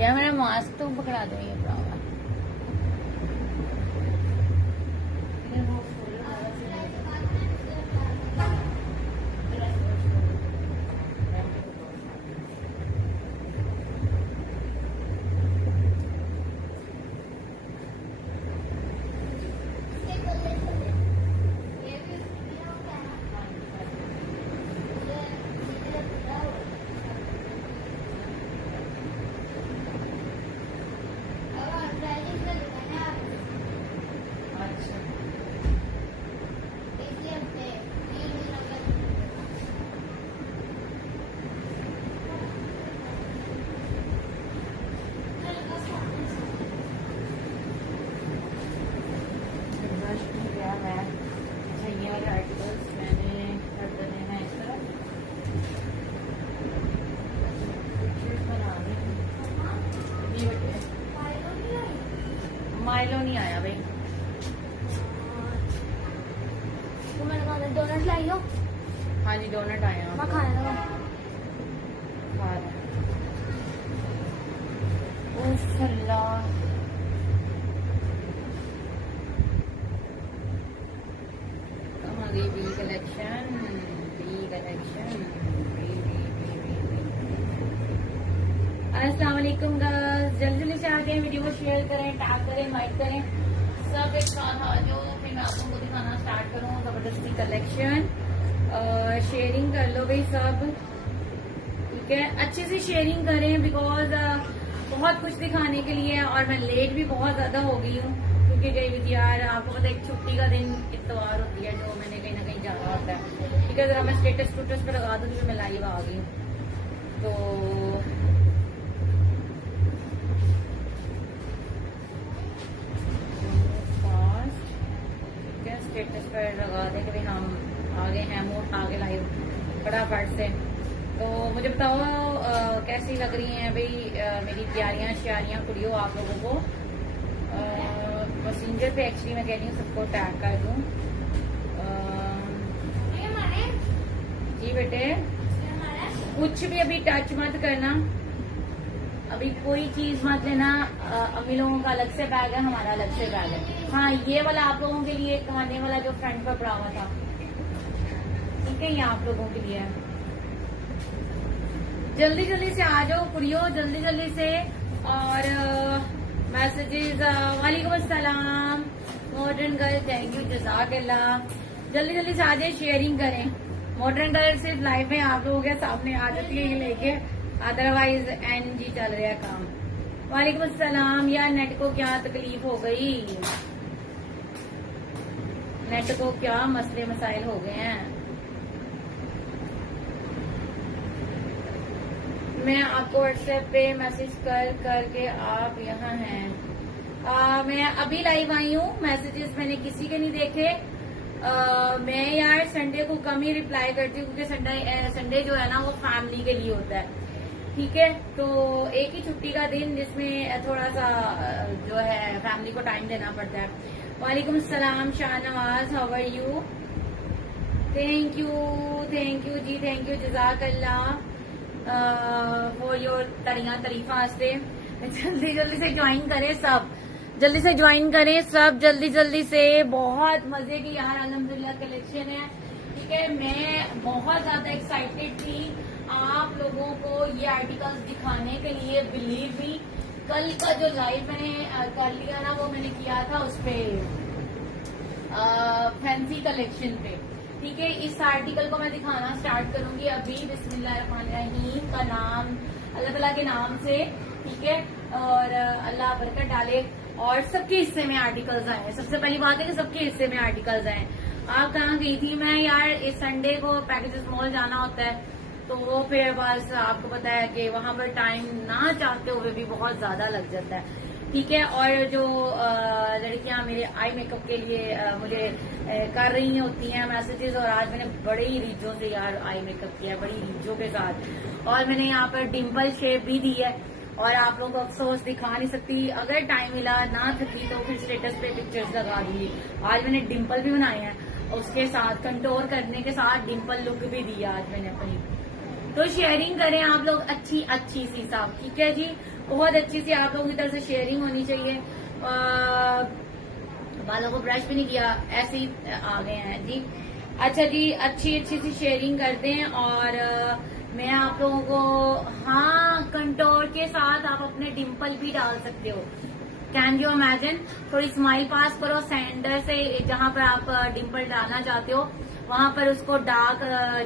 यार मेरा मास्क तो पकड़ा दो ये प्रॉब्लम। माइलो नहीं आया भाई। तो मैंने कहा डोनट लाई हो। हाँ जी डोनट आया। मैं खाने लगा। खा रहा उफ अल्लाह। कहाँ गई बी कलेक्शन? B collection. अस्सलाम वालेकुम गाइस, जल्दी जल्दी से आके वीडियो को शेयर करें, टैग करें, लाइक करें, सब एक साथ आ जाओ। फिर मैं आप लोगों को दिखाना स्टार्ट करूँ जबरदस्ती कलेक्शन। शेयरिंग कर लो भाई सब, ठीक है? अच्छे से शेयरिंग करें बिकॉज बहुत कुछ दिखाने के लिए है और मैं लेट भी बहुत ज्यादा हो गई हूँ क्योंकि गई हुई थी यार। आपको पता है एक छुट्टी का दिन इतवार होती है जो मैंने कहीं ना कहीं जाना होता है, ठीक है? जरा मैं स्टेटस स्टूटस पे लगा दूँ मैं लाइव आ गई हूँ तो स्टेटस पर लगा दें कि भाई हम आगे हैं, मोट आगे लाइव फटाफट से। तो मुझे बताओ कैसी लग रही हैं भाई मेरी प्यारियां श्यारियां कुड़ियों आप लोगों को। मैसेंजर पे एक्चुअली मैं कह रही हूँ सबको टैग कर दूँ। जी बेटे कुछ भी अभी टच मत करना, अभी कोई चीज मत लेना। अम्मी लोगों का अलग से बैग है, हमारा अलग से बैग है। हाँ ये वाला आप लोगों के लिए खाने वाला जो फ्रंट पर पड़ा हुआ था, ठीक है? ये आप लोगों के लिए है। जल्दी जल्दी से आ जाओ कुड़ियों, जल्दी जल्दी से। और मैसेजेस वालेकुम अस्सलाम मॉडर्न गर्ल, थैंक यू जज़ाकल्लाह। जल्दी जल्दी से आ जाए, शेयरिंग करें। मॉडर्न गर्ल सिर्फ लाइव में आप लोगों के सामने आ जाती है ये लेके, अदरवाइज एनजी चल रहा है काम। वालेकुम अस्सलाम। यार नेट को क्या तकलीफ हो गई, नेट को क्या मसले मसाइल हो गए हैं। मैं आपको व्हाट्सएप पे मैसेज कर करके आप यहाँ हैं। मैं अभी लाइव आई हूँ, मैसेजेस मैंने किसी के नहीं देखे। मैं यार संडे को कम ही रिप्लाई करती हूँ क्योंकि संडे जो है ना वो फैमिली के लिए होता है, ठीक है? तो एक ही छुट्टी का दिन जिसमें थोड़ा सा जो है फैमिली को टाइम देना पड़ता है। वालेकुम अस्सलाम Shahnawaz, how are you? Thank you जी, थैंक यू जज़ाकल्लाह फॉर योर तारीफा वास्ते। जल्दी जल्दी से ज्वाइन करें सब, जल्दी से ज्वाइन करें सब, जल्दी जल्दी से। बहुत मजे की यार अल्हम्दुलिल्लाह कलेक्शन है, ठीक है? मैं बहुत ज्यादा एक्साइटेड थी आप लोगों को ये आर्टिकल्स दिखाने के लिए। बिलीव मी, कल का जो लाइव मैंने कर लिया ना वो मैंने किया था उस पे फैंसी कलेक्शन पे, ठीक है? इस आर्टिकल को मैं दिखाना स्टार्ट करूंगी अभी बिस्मिल्लाहिर्रहमानिर्रहीम का नाम अल्लाह ताला के नाम से, ठीक है? और अल्लाह बरकत डाले और सबके हिस्से में आर्टिकल्स आए। सबसे पहली बात है कि सबके हिस्से में आर्टिकल्स आए। आप कहाँ गई थी मैं यार? इस संडे को पैकेजेस मॉल जाना होता है तो वो फिर बस आपको पता है कि वहां पर टाइम ना चाहते हुए भी बहुत ज्यादा लग जाता है, ठीक है? और जो लड़कियां मेरे आई मेकअप के लिए मुझे कर रही होती हैं मैसेजेस, और आज मैंने बड़े ही रीझों से यार आई मेकअप किया, बड़ी रीझों के साथ। और मैंने यहाँ पर डिम्पल शेप भी दी है और आप लोगों को अफसोस दिखा नहीं सकती, अगर टाइम मिला ना थकी तो फिर स्टेटस पे पिक्चर्स लगा दूंगी। आज मैंने डिम्पल भी बनाए हैं, उसके साथ कंटोर करने के साथ डिम्पल लुक भी दी आज मैंने अपनी, तो शेयरिंग करें आप लोग अच्छी अच्छी सी साहब, ठीक है जी। बहुत अच्छी सी आप लोगों की तरफ से शेयरिंग होनी चाहिए। बालों को ब्रश भी नहीं किया, ऐसे ही आ गए हैं जी। अच्छा जी, अच्छी अच्छी सी शेयरिंग करते हैं। और मैं आप लोगों को, हाँ, कंटोर के साथ आप अपने डिम्पल भी डाल सकते हो। Can you imagine? थोड़ी स्माइल पास करो सेंटर से, जहां पर आप डिम्पल डालना चाहते हो वहां पर उसको डार्क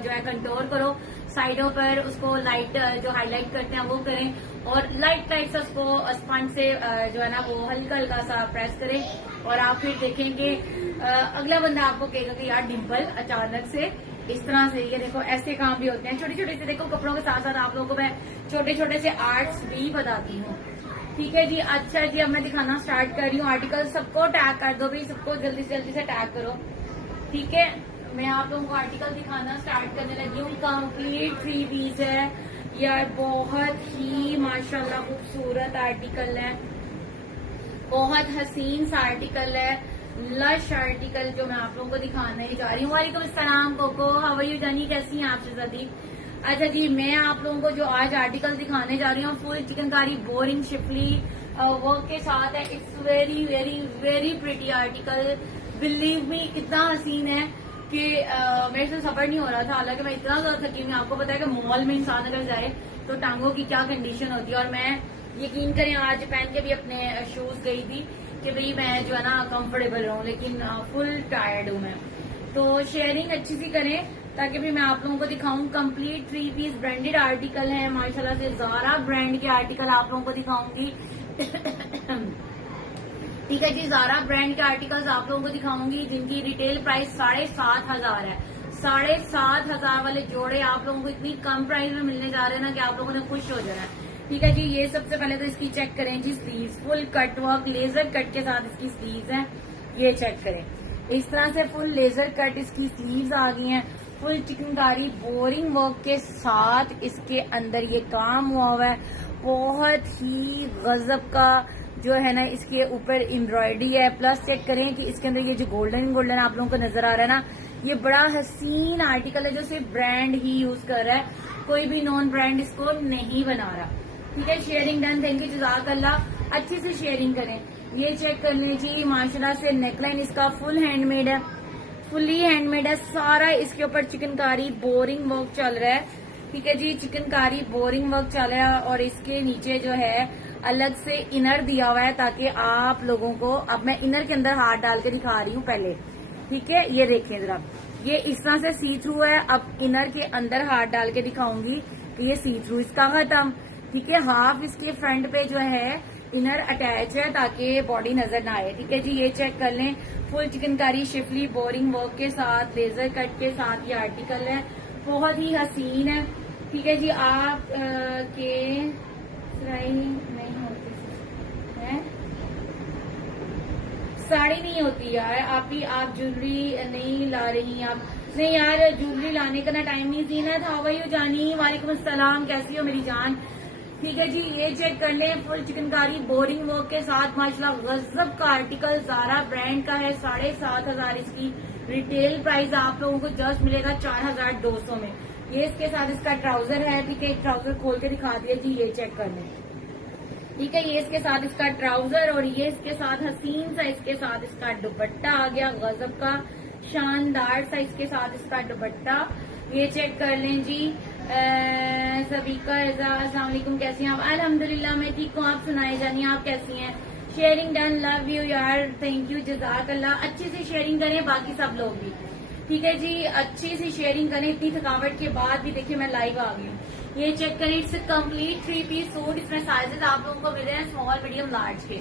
जो है कंटोर करो, साइडों पर उसको लाइट जो हाईलाइट करते हैं वो करें, और लाइट लाइट से उसको स्पंज से जो है ना वो हल्का हल्का सा प्रेस करें। और आप फिर देखेंगे अगला बंदा आपको कहेगा कि यार डिम्पल अचानक से इस तरह से, ये देखो ऐसे काम भी होते हैं छोटे छोटे से। देखो कपड़ों के साथ साथ आप लोगों को मैं छोटे छोटे से आर्ट्स भी बताती हूँ, ठीक है जी। अच्छा जी, अब मैं दिखाना स्टार्ट कर रही हूँ आर्टिकल। सबको टैग कर दो भाई, सबको जल्दी से टैग करो, ठीक है। मैं आप लोगों को आर्टिकल दिखाना स्टार्ट करने लगी हूँ। कंप्लीट 3 पीस है यार, बहुत ही माशाल्लाह खूबसूरत आर्टिकल है, बहुत हसीन सा आर्टिकल है, लश आर्टिकल जो मैं आप लोगों को दिखाने जा रही हूँ। वालेकुम अस्सलाम कोको, हाउ आर यू जानी, कैसी हैं आप शहजादी? अच्छा जी, मैं आप लोगों को जो आज आर्टिकल दिखाने जा रही हूँ full chikankari boring Schiffli work के साथ है। It's very very very pretty article, believe me, इतना हसीन है कि मेरे से सफर नहीं हो रहा था। हालांकि मैं इतना ज्यादा थकी हुई, आपको पता है कि मॉल में इंसान अगर जाए तो टांगों की क्या कंडीशन होती है। और मैं यकीन करें आज पहन के भी अपने शूज गई थी कि भाई मैं जो है ना कंफर्टेबल रहूं, लेकिन फुल टायर्ड हूं मैं। तो शेयरिंग अच्छी सी करें ताकि भी मैं आप लोगों को दिखाऊं। कंप्लीट 3 पीस ब्रांडेड आर्टिकल है माशाल्लाह से, ज़ारा ब्रांड के आर्टिकल आप लोगों को दिखाऊंगी। ठीक है जी, ज़ारा ब्रांड के आर्टिकल्स आप लोगों को दिखाऊंगी जिनकी रिटेल प्राइस 7,500 है। 7,500 वाले जोड़े आप लोगों को इतनी कम प्राइस में मिलने जा रहे हैं ना कि आप लोगों ने खुश हो जाना है। ठीक है जी, ये सबसे पहले तो इसकी चेक करें जी sleeves, full cut work laser cut के साथ इसकी स्लीव्स हैं, ये चेक करें। इस तरह से फुल लेजर कट इसकी स्लीव्स आ गई हैं, फुल चिकनकारी बोरिंग वर्क के साथ इसके अंदर ये काम हुआ हुआ है। बहुत ही गजब का जो है ना इसके ऊपर एम्ब्रॉयडरी है। प्लस चेक करें कि इसके अंदर ये जो गोल्डन गोल्डन आप लोगों को नजर आ रहा है ना, ये बड़ा हसीन आर्टिकल है जो सिर्फ ब्रांड ही यूज कर रहा है, कोई भी नॉन ब्रांड इसको नहीं बना रहा। ठीक है, शेयरिंग डन, थैंक यू, जज़ाकल्लाह। अच्छी से शेयरिंग करें। ये चेक कर लीजिए माशाल्लाह से नेकलाइन इसका फुल हैंडमेड है, फुली हैंडमेड है सारा। इसके ऊपर चिकनकारी बोरिंग वर्क चल रहा है। ठीक है जी, चिकनकारी बोरिंग वर्क चल रहा है और इसके नीचे जो है अलग से इनर दिया हुआ है ताकि आप लोगों को, अब मैं इनर के अंदर हाथ डाल के दिखा रही हूँ पहले। ठीक है, ये देखें जरा, ये इस तरह से सी थ्रू है। अब इनर के अंदर हाथ डाल के दिखाऊंगी कि ये सी थ्रू इसका खत्म। ठीक है, हाफ इसके फ्रंट पे जो है इनर अटैच है ताकि बॉडी नजर ना आए। ठीक है जी, ये चेक कर लें, full chikankari Schiffli boring work के साथ लेजर कट के साथ ये आर्टिकल है, बहुत ही हसीन है। ठीक है जी, आप के सिलाई नहीं होती है, साड़ी नहीं होती यार, आप ज्वेलरी नहीं ला रही, आप नहीं यार, ज्वेलरी लाने का ना टाइम नहीं। जीनत, हाउ आर यू जानी, वालेकुम अस्सलाम, कैसी हो मेरी जान। ठीक है जी, ये चेक कर लें, फुल चिकनकारी बोरिंग वर्क के साथ माशाल्लाह गजब का आर्टिकल, ज़ारा ब्रांड का है। 7,500 इसकी रिटेल प्राइस आप लोगों को जस्ट मिलेगा 4,200 में। ये इसके साथ इसका ट्राउजर है। ठीक है, ट्राउजर खोल के दिखा दिया जी, ये चेक कर लें। ठीक है, ये इसके साथ इसका ट्राउजर और ये इसके साथ हसीन सा इसके साथ इसका दुपट्टा आ गया, गजब का शानदार सा इसके साथ इसका दुपट्टा। ये चेक कर लें जी। सबिका अस्सलाम वालेकुम, कैसी हैं आप? अल्हम्दुलिल्लाह मैं ठीक हूँ, आप सुनाए जानिए आप कैसी हैं? शेयरिंग डन, लव यू यार, थैंक यू, जज़ाकल्लाह। अच्छी सी शेयरिंग करें बाकी सब लोग भी। ठीक है जी, अच्छी सी शेयरिंग करें। इतनी थकावट के बाद भी देखिए मैं लाइव आ गई हूँ। ये चेक करें, इट्स कंप्लीट 3 पीस सूट। इसमें साइजेस आप लोगों को मिल रहे हैं स्मॉल मीडियम लार्ज के,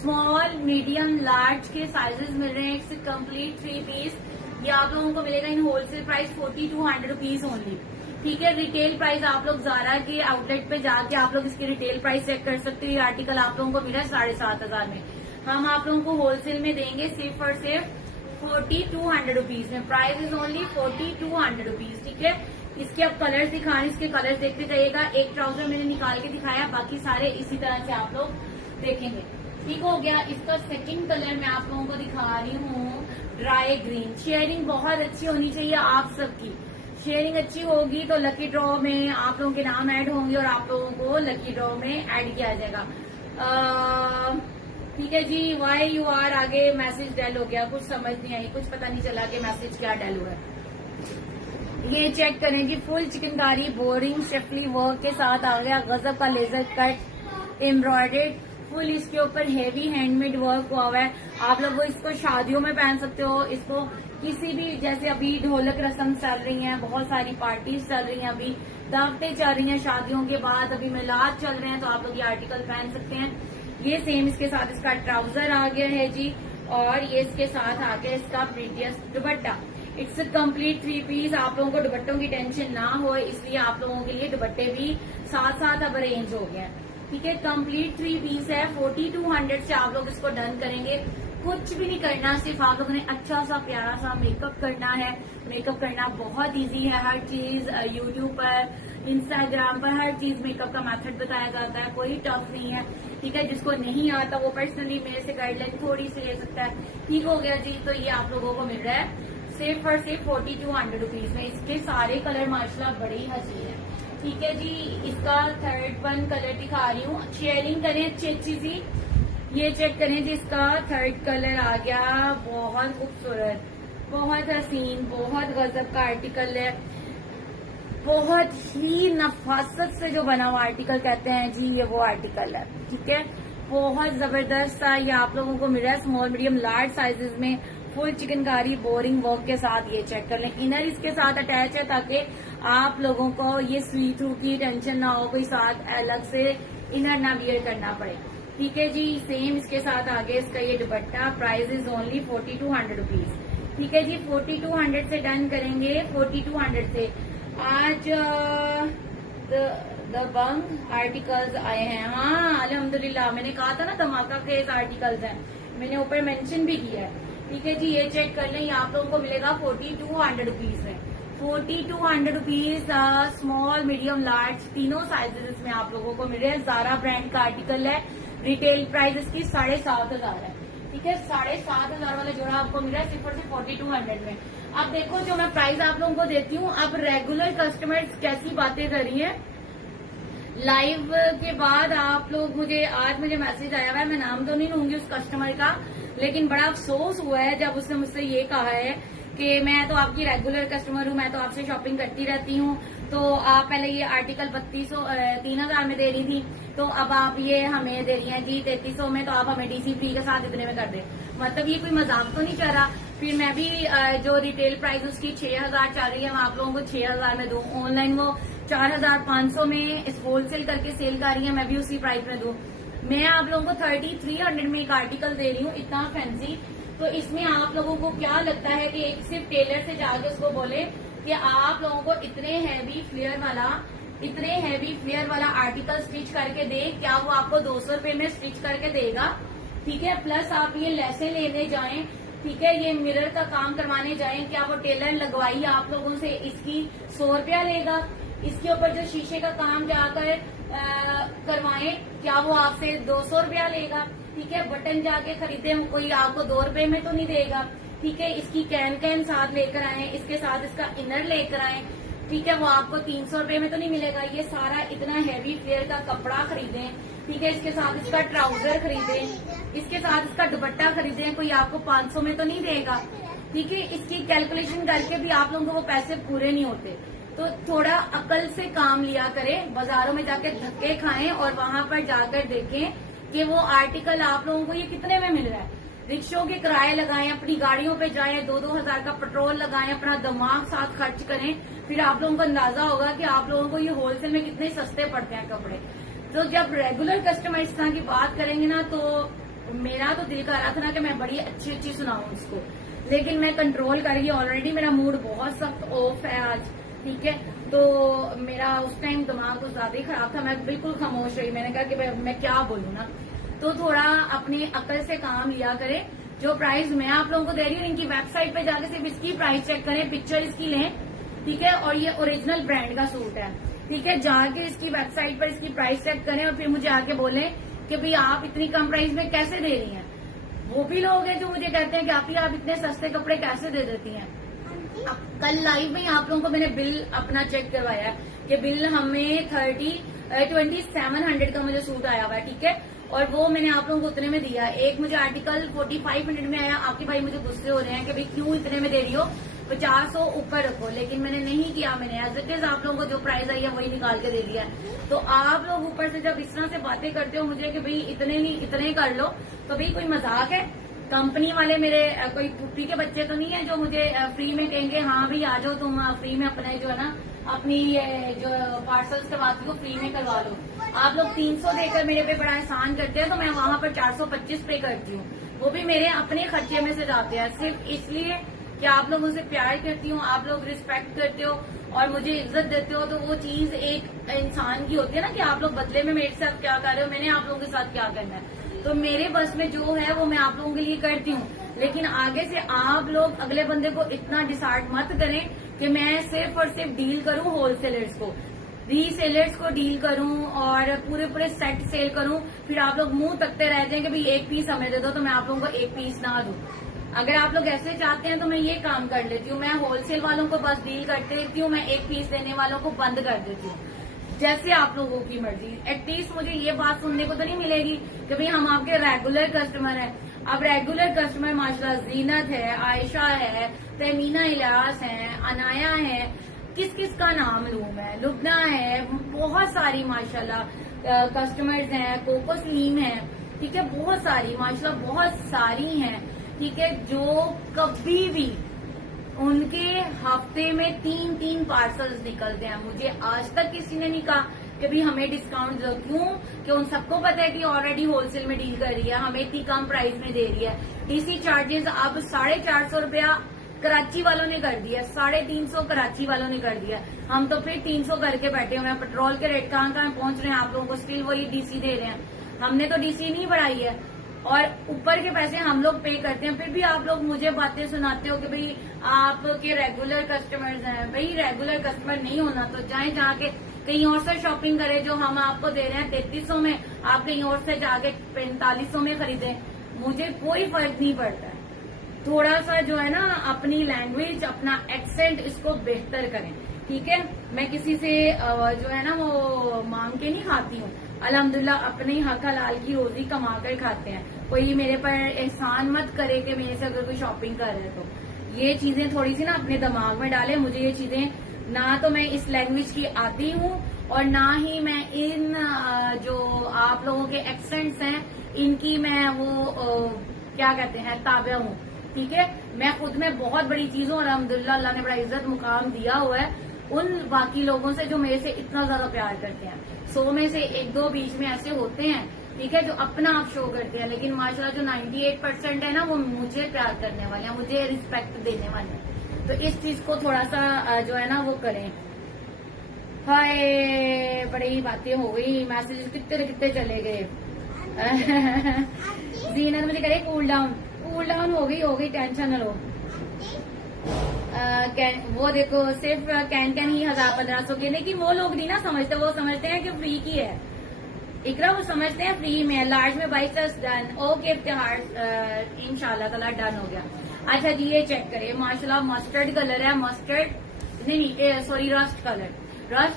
स्मॉल मीडियम लार्ज के साइजेस मिल रहे हैं। It's complete 3 piece. ये आप लोगों को मिलेगा in wholesale price 4,200 rupees only. ठीक है, रिटेल प्राइस आप लोग ज़ारा के आउटलेट पे जाके आप लोग इसकी रिटेल प्राइस चेक कर सकते हो। ये आर्टिकल आप लोगों को मिला 7,500 में, हम आप लोगों को होलसेल में देंगे सिर्फ और सिर्फ 4,200 रुपीज में। Price is only 4,200 rupees. ठीक है, इसके अब कलर्स दिखाने, इसके कलर्स देखते जाइएगा। एक ट्राउजर मैंने निकाल के दिखाया, बाकी सारे इसी तरह से आप लोग देखेंगे। ठीक हो गया। इसका सेकंड कलर मैं आप लोगों को दिखा रही हूँ, ड्राई ग्रीन। शेयरिंग बहुत अच्छी होनी चाहिए आप सबकी, शेयरिंग अच्छी होगी तो लकी ड्रॉ में आप लोगों के नाम ऐड होंगे और आप लोगों को लकी ड्रॉ में ऐड किया जाएगा। ठीक है जी। वाई यू आर आगे मैसेज डेल हो गया, कुछ समझ नहीं आई, कुछ पता नहीं चला कि मैसेज क्या डेल हुआ है। ये चेक करें जी, full chikankari boring Shefali work के साथ आ गया, गजब का लेजर कट एम्ब्रॉयडर्ड फुल, इसके ऊपर हेवी हैंडमेड वर्क हुआ हुआ है। आप लोग इसको शादियों में पहन सकते हो, इसको किसी भी, जैसे अभी ढोलक रस्म चल रही हैं, बहुत सारी पार्टीज चल रही हैं, अभी दावतें चल रही हैं शादियों के बाद, अभी मिलाद चल रहे हैं, तो आप लोग ये आर्टिकल पहन सकते हैं। ये सेम इसके साथ इसका ट्राउजर आ गया है जी, और ये इसके साथ आ गया इसका prettiest dupatta. It's a complete 3 piece. आप लोगों को दुपट्टों की टेंशन ना हो, इसलिए आप लोगों के लिए दुपट्टे भी साथ साथ अब अरेंज हो गए हैं। ठीक है, कंप्लीट 3 पीस है। 4200 से आप लोग इसको डन करेंगे। कुछ भी नहीं करना, सिर्फ आप लोगों ने अच्छा सा प्यारा सा मेकअप करना है। मेकअप करना बहुत इजी है, हर चीज यूट्यूब पर, इंस्टाग्राम पर हर चीज मेकअप का मेथड बताया जाता है, कोई टफ नहीं है। ठीक है, जिसको नहीं आता वो पर्सनली मेरे से गाइडलाइन थोड़ी सी ले सकता है। ठीक हो गया जी। तो ये आप लोगों को मिल रहा है सिर्फ और सिर्फ 4200 रुपीज में। इसके सारे कलर माशाल्लाह बड़े ही हसीन है। ठीक है जी, इसका थर्ड वन कलर दिखा रही हूँ, शेयरिंग करें अच्छी अच्छी सी। ये चेक करें जी, इसका थर्ड कलर आ गया, बहुत खूबसूरत, बहुत हसीन, बहुत गजब का आर्टिकल है, बहुत ही नफासत से जो बना हुआ आर्टिकल कहते हैं जी, ये वो आर्टिकल है। ठीक है, बहुत जबरदस्त सा ये आप लोगों को मिल रहा है स्मॉल मीडियम लार्ज साइजेस में, फुल चिकनकारी बोरिंग वर्क के साथ। ये चेक कर लें, इनर इसके साथ अटैच है ताकि आप लोगों को ये सी थ्रू की टेंशन ना हो, कोई साथ अलग से इनर ना वियर करना पड़े। ठीक है जी, सेम इसके साथ आगे इसका ये दुपट्टा। Price is only 4200 rupees. ठीक है जी, 4200 से डन करेंगे। 4200 से आज द बंग आर्टिकल्स आए हैं। हाँ अल्हम्दुलिल्लाह, मैंने कहा था ना धमाका के आर्टिकल्स हैं, मैंने ऊपर मेंशन भी किया है। ठीक है जी, ये चेक कर लें, ये आप लोगों को मिलेगा 4200 रुपीज में। 4200 रुपीज, स्मॉल मीडियम लार्ज तीनों साइजेस में आप लोगों को मिल रहे हैं। ज़ारा ब्रांड का आर्टिकल है, रिटेल प्राइस इसकी 7500 है। ठीक है, 7500 वाला जोड़ा आपको मिल रहा है सिर्फ और सिर्फ 4200 में। अब देखो, जो मैं प्राइस आप लोगों को देती हूँ, अब रेगुलर कस्टमर्स कैसी बातें कर रही है। लाइव के बाद आप लोग आज मुझे मैसेज आया हुआ है, मैं नाम तो नहीं लूंगी उस कस्टमर का, लेकिन बड़ा अफसोस हुआ है जब उसने मुझसे ये कहा है कि मैं तो आपकी रेगुलर कस्टमर हूँ, मैं तो आपसे शॉपिंग करती रहती हूँ, तो आप पहले ये आर्टिकल 3000 में दे रही थी, तो अब आप ये हमें दे रही हैं जी 3300 में, तो आप हमें डीसी फ्री के साथ इतने में कर दें। मतलब ये कोई मजाक तो नहीं चल रहा। फिर मैं भी जो रिटेल प्राइस उसकी 6000 चल रही है, मैं आप लोगों को 6000 में दूं, ऑनलाइन वो 4500 में इस होलसेल करके सेल कर रही है, मैं भी उसी प्राइस में दूं। मैं आप लोगों को 3300 में एक आर्टिकल दे रही हूँ, इतना फैंसी। तो इसमें आप लोगों को क्या लगता है कि एक सिर्फ टेलर से जाके उसको बोले कि आप लोगों को इतने हैवी फ्लेयर वाला आर्टिकल स्टिच करके दे, क्या वो आपको 200 रुपए में स्टिच करके देगा? ठीक है, प्लस आप ये लेसें लेने जाएं, ठीक है, ये मिरर का काम करवाने जाएं, क्या वो टेलर लगवाई आप लोगों से इसकी 100 रुपया लेगा? इसके ऊपर जो शीशे का काम जाकर करवाएं, क्या वो आपसे 200 रुपया लेगा? ठीक है, बटन जाके खरीदे, कोई आपको 2 रुपए में तो नहीं देगा। ठीक है, इसकी कैन साथ लेकर आए, इसके साथ इसका इनर लेकर आए, ठीक है, वो आपको 300 रुपए में तो नहीं मिलेगा। ये सारा इतना हैवी फ्लेयर का कपड़ा खरीदें, ठीक है, इसके साथ इसका ट्राउजर खरीदें, इसके साथ इसका दुपट्टा खरीदें, कोई आपको 500 में तो नहीं देगा। ठीक है, इसकी कैलकुलेशन करके भी आप लोगों को वो पैसे पूरे नहीं होते। तो थोड़ा अकल से काम लिया करें, बाजारों में जाकर धक्के खाएं और वहां पर जाकर देखें कि वो आर्टिकल आप लोगों को ये कितने में मिल रहा है। रिक्शों के किराए लगाएं, अपनी गाड़ियों पे जाएं, 2-2 हजार का पेट्रोल लगाएं, अपना दिमाग साथ खर्च करें, फिर आप लोगों को अंदाजा होगा कि आप लोगों को ये होलसेल में कितने सस्ते पड़ते हैं कपड़े। तो जब रेगुलर कस्टमर इस तरह की बात करेंगे ना, तो मेरा तो दिल कर रहा था ना कि मैं बड़ी अच्छी सुनाऊं इसको, लेकिन मैं कंट्रोल कर रही। ऑलरेडी मेरा मूड बहुत सख्त ऑफ है आज। ठीक है, तो मेरा उस टाइम दिमाग तो ज्यादा ही खराब था, मैं बिल्कुल खामोश रही। मैंने कहा कि मैं क्या बोलूं ना, तो थोड़ा अपनी अकल से काम लिया करें। जो प्राइस मैं आप लोगों को दे रही हूँ, इनकी वेबसाइट पे जाके सिर्फ इसकी प्राइस चेक करें, पिक्चर इसकी लें, ठीक है, और ये ओरिजिनल ब्रांड का सूट है। ठीक है, जाके इसकी वेबसाइट पर इसकी प्राइस चेक करें और फिर मुझे आके बोलें कि भाई आप इतनी कम प्राइस में कैसे दे रही हैं। वो भी लोग हैं जो मुझे कहते हैं कि आप इतने सस्ते कपड़े कैसे दे देती हैं। कल लाइव में आप लोगों को मैंने बिल अपना चेक करवाया कि बिल हमें 2700 का मुझे सूट आया हुआ है, ठीक है। और वो मैंने आप लोगों को उतने में दिया। एक मुझे आर्टिकल 4500 में आया। आपके भाई मुझे गुस्से हो रहे हैं कि भाई क्यों इतने में दे रही हो, 50 ऊपर रखो, लेकिन मैंने नहीं किया। मैंने एज इट इज आप लोगों को जो प्राइस आई है वही निकाल के दे दिया है। तो आप लोग ऊपर से जब इस तरह से बातें करते हो मुझे कि भाई इतने कर लो, तो भाई कोई मजाक है? कंपनी वाले मेरे कोई पुप्पी के बच्चे तो नहीं है जो मुझे फ्री में कहेंगे हाँ भाई आ जाओ तुम फ्री में अपने जो है ना अपनी जो पार्सल्स करवाती हो फ्री में करवा लो। आप लोग 300 देकर मेरे पे बड़ा एहसान करते हैं, तो मैं वहां पर 425 पे करती हूँ। वो भी मेरे अपने खर्चे में से जाते हैं, सिर्फ इसलिए कि आप लोग मुझसे प्यार करती हो, आप लोग रिस्पेक्ट करते हो और मुझे इज्जत देते हो। तो वो चीज एक इंसान की होती है ना कि आप लोग बदले में मेरे साथ क्या कर रहे हो, मैंने आप लोगों के साथ क्या करना है। तो मेरे बस में जो है वो मैं आप लोगों के लिए करती हूँ, लेकिन आगे से आप लोग अगले बंदे को इतना डिसाइड मत करें कि मैं सिर्फ और सिर्फ डील करूं होलसेलर्स को, रीसेलर्स को डील करूं और पूरे सेट सेल करूं, फिर आप लोग मुंह तकते रह जाएं कि भाई एक पीस हमें दे दो, तो मैं आप लोगों को एक पीस ना दूं। अगर आप लोग ऐसे चाहते हैं तो मैं ये काम कर लेती हूँ, मैं होलसेल वालों को बस डील करते रहती हूँ, मैं एक पीस देने वालों को बंद कर देती हूँ, जैसे आप लोगों की मर्जी। एटलीस्ट मुझे ये बात सुनने को तो नहीं मिलेगी कि भाई हम आपके रेगुलर कस्टमर हैं। अब रेगुलर कस्टमर माशाल्लाह जीनत है, आयशा है, तमीना इलियास है, अनाया है, किस किस का नाम लूं मैं, लुबना है, बहुत सारी माशाल्लाह कस्टमर्स हैं, कोको सलीम है, ठीक है, बहुत सारी माशाल्लाह बहुत सारी हैं, ठीक है, जो कभी भी उनके हफ्ते में 3 पार्सल्स निकलते हैं। मुझे आज तक किसी ने नहीं कहा कि भाई हमें डिस्काउंट दो, क्यों कि उन सबको पता है कि ऑलरेडी होलसेल में डील कर रही है, हमें इतनी कम प्राइस में दे रही है। डीसी चार्जेस अब 450 रुपया कराची वालों ने कर दिया, 350 कराची वालों ने कर दिया, हम तो फिर 300 करके बैठे हुए हैं। पेट्रोल के रेट कहाँ पहुंच रहे हैं, आप लोगों को स्टिल वही डीसी दे रहे हैं, हमने तो डीसी नहीं बढ़ाई है और ऊपर के पैसे हम लोग पे करते हैं। फिर भी आप लोग मुझे बातें सुनाते हो कि भाई आपके रेगुलर कस्टमर्स हैं। भाई रेगुलर कस्टमर नहीं होना तो जाए जाके कहीं और से शॉपिंग करें, जो हम आपको दे रहे हैं 3300 में, आप कहीं और से जाके 4500 में खरीदें, मुझे कोई फर्क नहीं पड़ता है। थोड़ा सा जो है ना अपनी लैंग्वेज, अपना एक्सेंट, इसको बेहतर करें, ठीक है। मैं किसी से जो है ना वो मांग के नहीं खाती हूँ, अल्हम्दुलिल्लाह अपने ही हक हलाल की रोजी कमा कर खाते हैं। कोई मेरे पर एहसान मत करे कि मेरे से अगर कोई शॉपिंग कर रहे तो ये चीजें थोड़ी सी ना अपने दिमाग में डाले। मुझे ये चीजें ना तो मैं इस लैंग्वेज की आती हूँ और ना ही मैं इन जो आप लोगों के एक्सेंट्स हैं इनकी मैं वो क्या कहते हैं ताबे हूँ, ठीक है। मैं खुद में बहुत बड़ी चीज हूँ और अल्हम्दुलिल्लाह अल्लाह ने बड़ा इज्जत मुकाम दिया हुआ है उन बाकी लोगों से जो मेरे से इतना ज्यादा प्यार करते हैं। 100 में से 1-2 बीच में ऐसे होते हैं, ठीक है, जो अपना आप शो करते हैं, लेकिन माशाल्लाह जो 98% है ना वो मुझे प्यार करने वाले हैं, मुझे रिस्पेक्ट देने वाले हैं। तो इस चीज को थोड़ा सा जो है ना वो करें। हाय बड़ी बातें हो गई, मैसेज कितने चले गए। जीनत मुझे करे कूल डाउन हो गई, टेंशन न लो। वो देखो सिर्फ कैन ही 1000-1500 की, लेकिन वो लोग नहीं ना समझते, वो समझते हैं कि फ्री की है। इकरा वो समझते हैं फ्री में। लार्ज में 22 डन, ओके इफ्तिहार इंशाल्लाह ताला डन हो गया। अच्छा जी ये चेक करिए माशाल्लाह मस्टर्ड कलर है, मस्टर्ड नहीं सॉरी रस्ट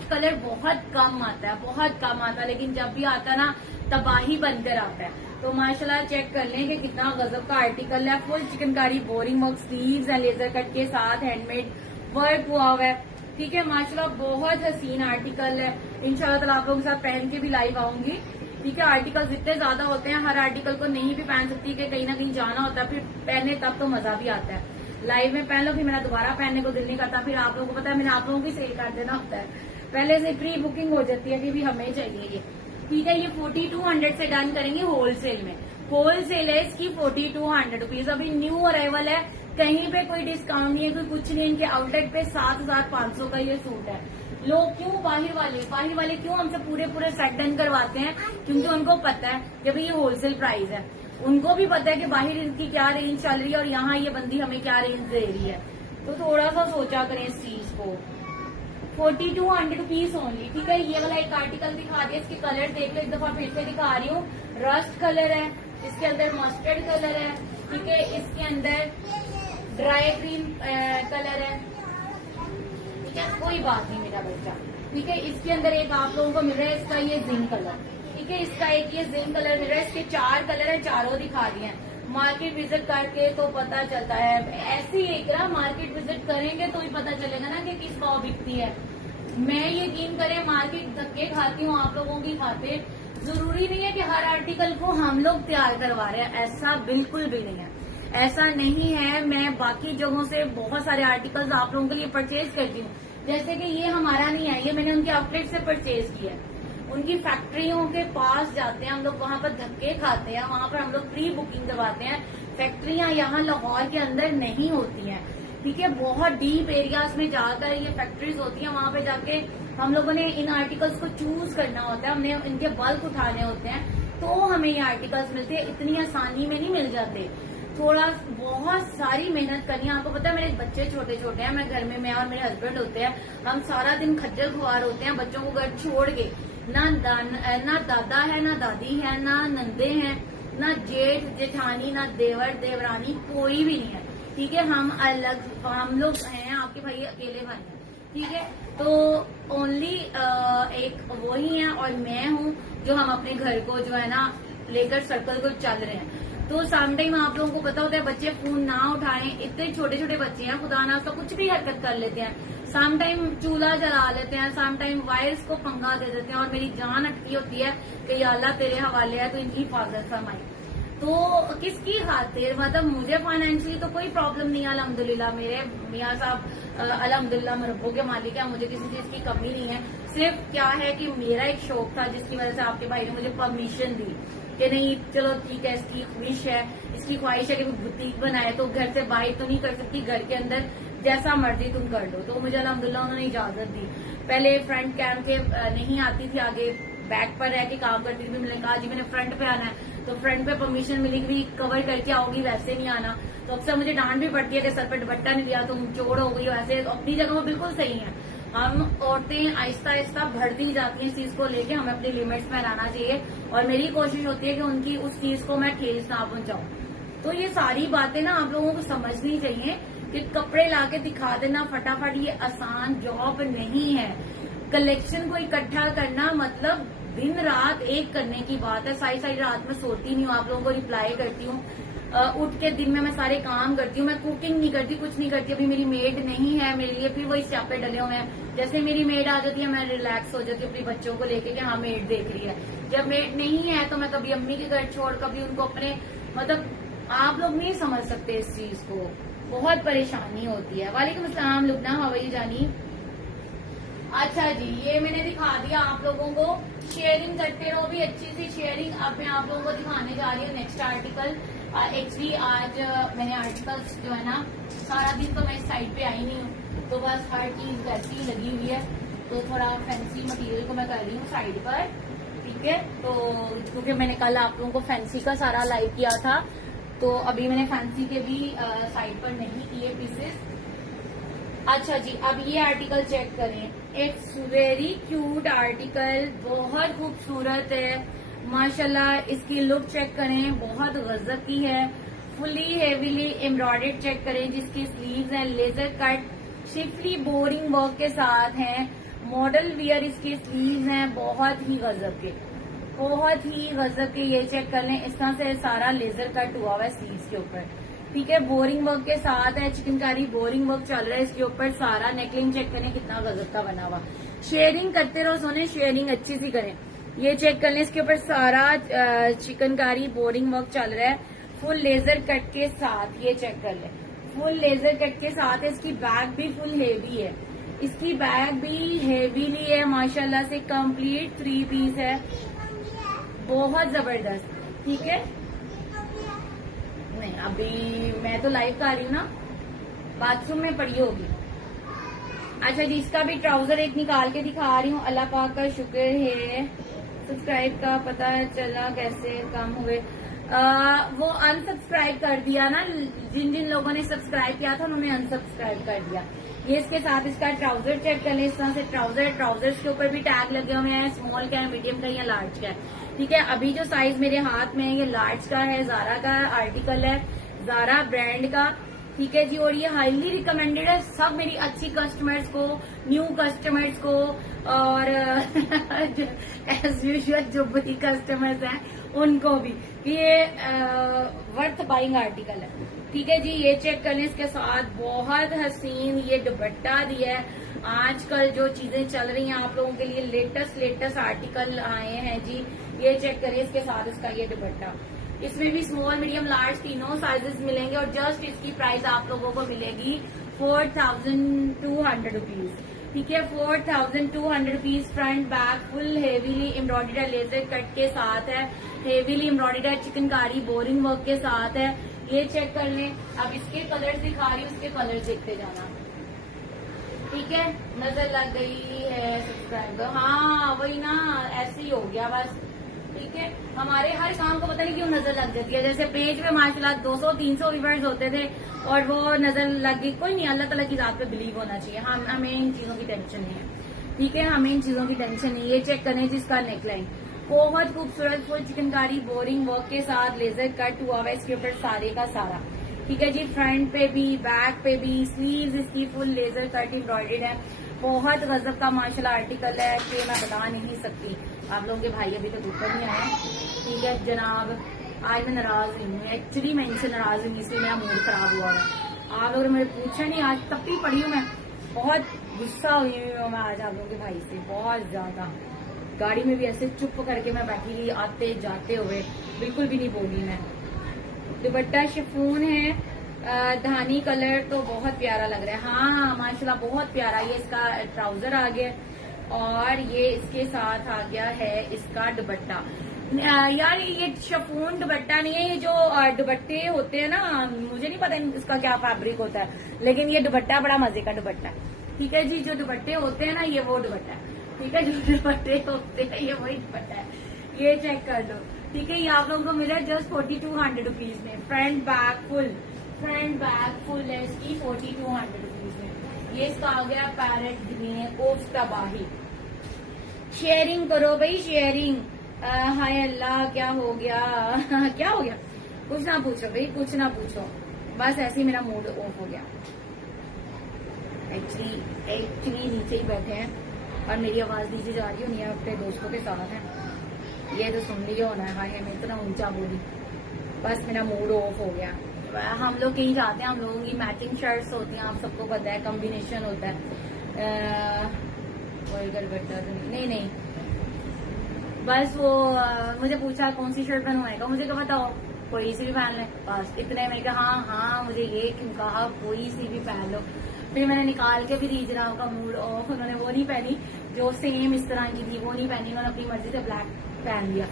कलर बहुत कम आता है, बहुत कम आता है, लेकिन जब भी आता है ना तबाही बनकर आता है। तो माशाल्लाह चेक कर लें कि कितना गजब का आर्टिकल है। Full chikankari boring work sleeves है, लेजर कट के साथ हैंडमेड वर्क हुआ हुआ है, ठीक है। माशाल्लाह बहुत हसीन आर्टिकल है। इंशाल्लाह ताला आप लोगों के साथ पहन के भी लाइव आऊंगी, ठीक है। आर्टिकल्स इतने ज्यादा होते हैं, हर आर्टिकल को नहीं भी पहन सकती कि कहीं ना कहीं जाना होता है, फिर पहने तब तो मजा भी आता है। लाइव में पहन लो, फिर मेरा दोबारा पहनने को दिल नहीं करता, फिर आप लोगों को पता है मैंने आप लोगों की सेल कर देना होता है, पहले से प्री बुकिंग हो जाती है कि भी हमें चाहिए ये, ठीक है। ये 4200 से डन करेंगे होलसेल में। होलसेल है इसकी 4200 रुपीज। अभी न्यू अराइवल है, कहीं पे कोई डिस्काउंट नहीं है, कोई कुछ नहीं। इनके आउटलेट पे 7500 का ये सूट है। लोग क्यों बाहर वाले क्यों हमसे पूरे सेट डन करवाते हैं, क्योंकि उनको पता है कि भाई ये होलसेल प्राइस है। उनको भी पता है कि बाहर इनकी क्या रेंज चल रही है और यहाँ ये बंदी हमें क्या रेंज दे रही है। तो थोड़ा सा सोचा करें इस चीज को। 4200 रुपीज ओनली, ठीक है। ये वाला एक आर्टिकल दिखा दिया, इसके कलर देख लो, एक दफा फिर से दिखा रही हूँ। रस्ट कलर है, इसके अंदर मस्टर्ड कलर है, ठीक है, इसके अंदर ड्राई ग्रीन कलर है, ठीक है, कोई बात नहीं मेरा बच्चा। ठीक है, इसके अंदर एक आप लोगों को मिल रहा है इसका ये जिंक कलर। ठीक है, इसका एक ये जिंक कलर मिल रहा है। इसके 4 कलर है, चारों दिखा दिए हैं। मार्केट विजिट करके तो पता चलता है, ऐसी एक ना मार्केट विजिट करेंगे तो ही पता चलेगा ना कि किस भाव बिकती है। मैं यकीन करें मार्केट धक्के खाती हूँ आप लोगों की खातिर। जरूरी नहीं है कि हर आर्टिकल को हम लोग तैयार करवा रहे हैं, ऐसा बिल्कुल भी नहीं है, ऐसा नहीं है। मैं बाकी जगहों से बहुत सारे आर्टिकल्स आप लोगों के लिए परचेज करती हूँ। जैसे कि ये हमारा नहीं है, ये मैंने उनके आउटलेट से परचेज किया है। उनकी फैक्ट्रियों के पास जाते हैं हम लोग, वहां पर धक्के खाते हैं, वहां पर हम लोग प्री बुकिंग करवाते हैं। फैक्ट्रियां यहाँ लाहौर के अंदर नहीं होती हैं। ठीक है, बहुत डीप एरियाज में जाकर ये फैक्ट्रीज होती हैं, वहां पे जाके हम लोगों ने इन आर्टिकल्स को चूज करना होता है, हमने इनके बल्क उठाने होते हैं, तो हमें ये आर्टिकल्स मिलते हैं। इतनी आसानी में नहीं मिल जाते, थोड़ा बहुत सारी मेहनत करनी है। आपको पता है मेरे बच्चे छोटे छोटे हैं, मैं घर में मैं और मेरे हस्बैंड होते हैं, हम सारा दिन खज्जल खुआर होते हैं बच्चों को घर छोड़ के। ना दादा है, ना दादी है, ना नंदे हैं, ना जेठ जेठानी, ना देवर देवरानी, कोई भी नहीं है। ठीक है, हम अलग, हम लोग हैं, आपके भाई अकेले भाई हैं। ठीक है, तो ओनली एक वो ही है और मैं हूँ जो हम अपने घर को जो है ना लेकर सर्कल को चल रहे हैं। तो सम टाइम आप लोगों को पता होता है बच्चे फोन ना उठाएं, इतने छोटे छोटे बच्चे हैं, खुदा ना तो कुछ भी हरकत कर लेते हैं। सम टाइम चूल्हा जला लेते हैं, सम टाइम वायर्स को पंगा दे देते हैं, और मेरी जान अटकी होती है कि या अल्लाह तेरे हवाले है, तो इनकी हिफाजत फरमाई। तो किसकी खातिर, मतलब मुझे फाइनेंशियली तो कोई प्रॉब्लम नहीं है अल्हम्दुलिल्लाह। मेरे मियाँ साहब अल्हम्दुलिल्लाह मरब्बों के मालिक है, मुझे किसी चीज की कमी नहीं है। सिर्फ क्या है कि मेरा एक शौक था जिसकी वजह से आपके भाई ने मुझे परमिशन दी कि नहीं चलो ठीक है, इसकी ख्वाहिश है, इसकी ख्वाहिश है कि बुटीक बनाए, तो घर से बाहर तो नहीं कर सकती, घर के अंदर जैसा मर्जी तुम कर लो। तो मुझे अल्हम्दुलिल्लाह उन्होंने इजाजत दी। पहले फ्रंट कैम के नहीं आती थी, आगे बैक पर रह के काम करती थी। मैंने कहा जी मैंने फ्रंट पे आना है, तो फ्रंट पे परमिशन मिली कि कवर करके आओगी, वैसे नहीं आना। तो अक्सर मुझे डांट भी पड़ती है कि सर पे दुपट्टा नहीं दिया तुम चोर हो गई। वैसे तो अपनी जगह वो बिल्कुल सही है। हम औरतें आहिस्ता आहिस्ता बढ़ती जाती हैं इस चीज को लेके, हमें अपनी लिमिट्स में रहना चाहिए, और मेरी कोशिश होती है कि उनकी उस चीज को मैं ठेस ना पहुंचाऊं। तो ये सारी बातें ना आप लोगों को समझनी चाहिए कि कपड़े लाके दिखा देना फटाफट ये आसान जॉब नहीं है। कलेक्शन को इकट्ठा करना मतलब दिन रात एक करने की बात है। सारी सारी रात में सोती नहीं हूँ, आप लोगों को रिप्लाई करती हूँ, उठ के दिन में मैं सारे काम करती हूँ। मैं कुकिंग नहीं करती, कुछ नहीं करती। अभी मेरी मेड नहीं है, मेरे लिए फिर वही स्यापे डले हुए हैं। जैसे मेरी मेड आ जाती है मैं रिलैक्स हो जाती हूँ अपने बच्चों को लेके कि हाँ मेड देख रही है। जब मेड नहीं है तो मैं कभी अम्मी के घर छोड़, कभी उनको अपने, मतलब आप लोग नहीं समझ सकते इस चीज को, बहुत परेशानी होती है। वालेकुम अस्सलाम लुबना, हाउ आर यू जानी। अच्छा जी, ये मैंने दिखा दिया आप लोगों को। शेयरिंग करते रहो भी अच्छी सी शेयरिंग। अब मैं आप लोगों को दिखाने जा रही हूँ नेक्स्ट आर्टिकल। एक्चुअली आज मैंने आर्टिकल्स जो है ना, सारा दिन तो मैं इस साइड पे आई नहीं हूँ, तो बस हर चीज वैसी ही लगी हुई है, तो थोड़ा फैंसी मटेरियल को मैं कर रही हूँ साइड पर। ठीक है, तो क्योंकि मैंने कल आप लोगों को फैंसी का सारा लाइव किया था, तो अभी मैंने फैंसी के भी साइड पर नहीं किए पीसेस। अच्छा जी, अब ये आर्टिकल चेक करें। इट्स वेरी क्यूट आर्टिकल, बहुत खूबसूरत है माशाल्लाह। इसकी लुक चेक करें, बहुत गजब की है। फुली हेवीली एम्ब्रॉयडर्ड चेक करें, जिसकी स्लीव्स हैं laser cut, schiffli boring work के साथ हैं। मॉडल वियर इसकी स्लीव्स हैं, बहुत ही गजब के, बहुत ही गजब के। ये चेक कर लें, इस तरह से सारा लेजर कट हुआ हुआ है स्लीव्स के ऊपर। ठीक है, बोरिंग वर्क के साथ है, चिकनकारी बोरिंग वर्क चल रहा है इसके ऊपर सारा। नेकलिंग चेक करें कितना गजब का बना हुआ। शेयरिंग करते रहो सोने, शेयरिंग अच्छी सी करें। ये चेक कर लें, इसके ऊपर सारा चिकनकारी बोरिंग वर्क चल रहा है, फुल लेजर कट के साथ। ये चेक कर लें, फुल लेजर कट के साथ है। इसकी बैग भी फुल हेवी है, इसकी बैग भी हेवीली है माशाल्लाह से। कंप्लीट 3 पीस है, बहुत जबरदस्त। ठीक है, नहीं अभी मैं तो लाइव कर रही हूँ ना, बाथरूम में पड़ी होगी। अच्छा जी, इसका भी ट्राउजर एक निकाल के दिखा रही हूँ। अल्लाह पाक का शुक्र है, सब्सक्राइब का पता चला कैसे काम हुए। वो अनसब्सक्राइब कर दिया ना, जिन जिन लोगों ने सब्सक्राइब किया था उन्होंने अनसब्सक्राइब कर दिया। ये इसके साथ इसका ट्राउजर चेक कर ले, इस तरह से ट्राउजर। ट्राउजर्स के ऊपर भी टैग लगे हुए हैं, स्मॉल का है, मीडियम का या लार्ज का है। ठीक है, अभी जो साइज मेरे हाथ में है ये लार्ज का है, जारा का आर्टिकल है, जारा ब्रांड का। ठीक है जी। और ये हाईली रिकमेंडेड है सब मेरी अच्छी कस्टमर्स को, न्यू कस्टमर्स को, और एज यूजुअल जो बुरी कस्टमर्स हैं उनको भी। ये वर्थ बाइंग आर्टिकल है। ठीक है जी, ये चेक करें, इसके साथ बहुत हसीन ये दुपट्टा दिया है। आजकल जो चीजें चल रही हैं आप लोगों के लिए लेटेस्ट आर्टिकल आए हैं जी। ये चेक करें, इसके साथ इसका ये दुपट्टा, इसमें भी स्मॉल मीडियम लार्ज तीनों साइजेस मिलेंगे। और जस्ट इसकी प्राइस आप लोगों को मिलेगी 4200 रुपीज। ठीक है, 4200 rupees. Front back full heavily embroidered laser cut के साथ है, heavily embroidered chikankari boring work के साथ है। ये चेक कर लें। अब इसके कलर्स दिखा रही हूँ, उसके कलर्स देखते जाना। ठीक है, नजर लग गई है सब्सक्राइबर, हाँ वही ना, ऐसे ही हो गया बस। ठीक है, हमारे हर काम को पता नहीं क्यों नजर लग जाती है। जैसे पेज पे माशाल्लाह 200-300 व्यूअर्स होते थे और वो नजर लग गई। कोई नहीं, अल्लाह ताला की जात पे बिलीव होना चाहिए। हमें इन चीजों की टेंशन नहीं है। ठीक है, हमें इन चीजों की टेंशन नहीं। ये चेक करें जिसका नेकलाइन बहुत खूबसूरत फुल चिकनकारी बोरिंग वर्क के साथ लेजर कट हुआ हुआ है इसके ऊपर सारे का सारा। ठीक है जी, फ्रंट पे भी बैक पे भी स्लीव्स इसकी फुल लेजर कट एम्ब्रॉयडर्ड है। बहुत गजब का माशाल्लाह आर्टिकल है कि मैं बता नहीं सकती। आप लोगों के भाई अभी तक ऊपर नहीं आए। ठीक है जनाब, आज मैं नाराज नहीं हूँ, एक्चुअली मैं इनसे नाराज हूँ, इसलिए मेरा मूड खराब हुआ है। आप लोगों ने मुझे पूछा नहीं, आज तब पड़ी हूँ मैं, बहुत गुस्सा हुई हूँ मैं आज आप लोगों के भाई से, बहुत ज्यादा। गाड़ी में भी ऐसे चुप करके मैं बैठी रही, आते जाते हुए बिल्कुल भी नहीं बोली मैं। दुपट्टा शिफॉन है, धानी कलर तो बहुत प्यारा लग रहा है। हाँ माशाल्लाह बहुत प्यारा। ये इसका ट्राउजर आ गया और ये इसके साथ आ गया है इसका दुपट्टा। यार ये शिफॉन दुपट्टा नहीं है, ये जो दुपट्टे होते हैं ना, मुझे नहीं पता इसका क्या फैब्रिक होता है, लेकिन ये दुपट्टा बड़ा मजे का दुपट्टा है। ठीक है जी, जो दुपट्टे होते हैं ना ये वो दुपट्टा है। ठीक है, जो दुपट्टे होते हैं ये वही दुपट्टा है। ये चेक कर लो। ठीक है, ये आप लोगों को मिला जस्ट 4200 रुपीज में। फ्रंट बैक फुल है इसकी 4200 रुपीज में। ये इसका आ गया पैरेट ग्रीन कोफ्ता बाही। शेयरिंग करो भाई, शेयरिंग। हाय अल्लाह, क्या हो गया क्या हो गया? कुछ ना पूछो भाई, कुछ ना पूछो, बस ऐसे ही मेरा मूड ऑफ हो गया। एक्चुअली नीचे ही बैठे हैं और मेरी आवाज नीचे जा रही होनी है, अपने दोस्तों के साथ है, ये तो सुन लिया होना है। हाय मैं इतना ऊंचा बोली, बस मेरा मूड ऑफ हो गया। हम लोग कहीं जाते हैं, हम लोगों की मैचिंग शर्ट्स होती हैं, आप सबको पता है, कॉम्बिनेशन होता है। कोई गड़बड़ नहीं, बस वो मुझे पूछा कौन सी शर्ट बनवाएगा, मुझे क्या बताओ कोई सी भी पहन ले, बस इतने में कहा हाँ मुझे ये क्यों कहा, कोई सी भी पहन लो। फिर मैंने निकाल के भी दी जनाब का मूड ऑफ, उन्होंने वो नहीं पहनी जो सेम इस तरह की थी, वो नहीं पहनी, उन्होंने अपनी मर्जी से ब्लैक पहन लिया,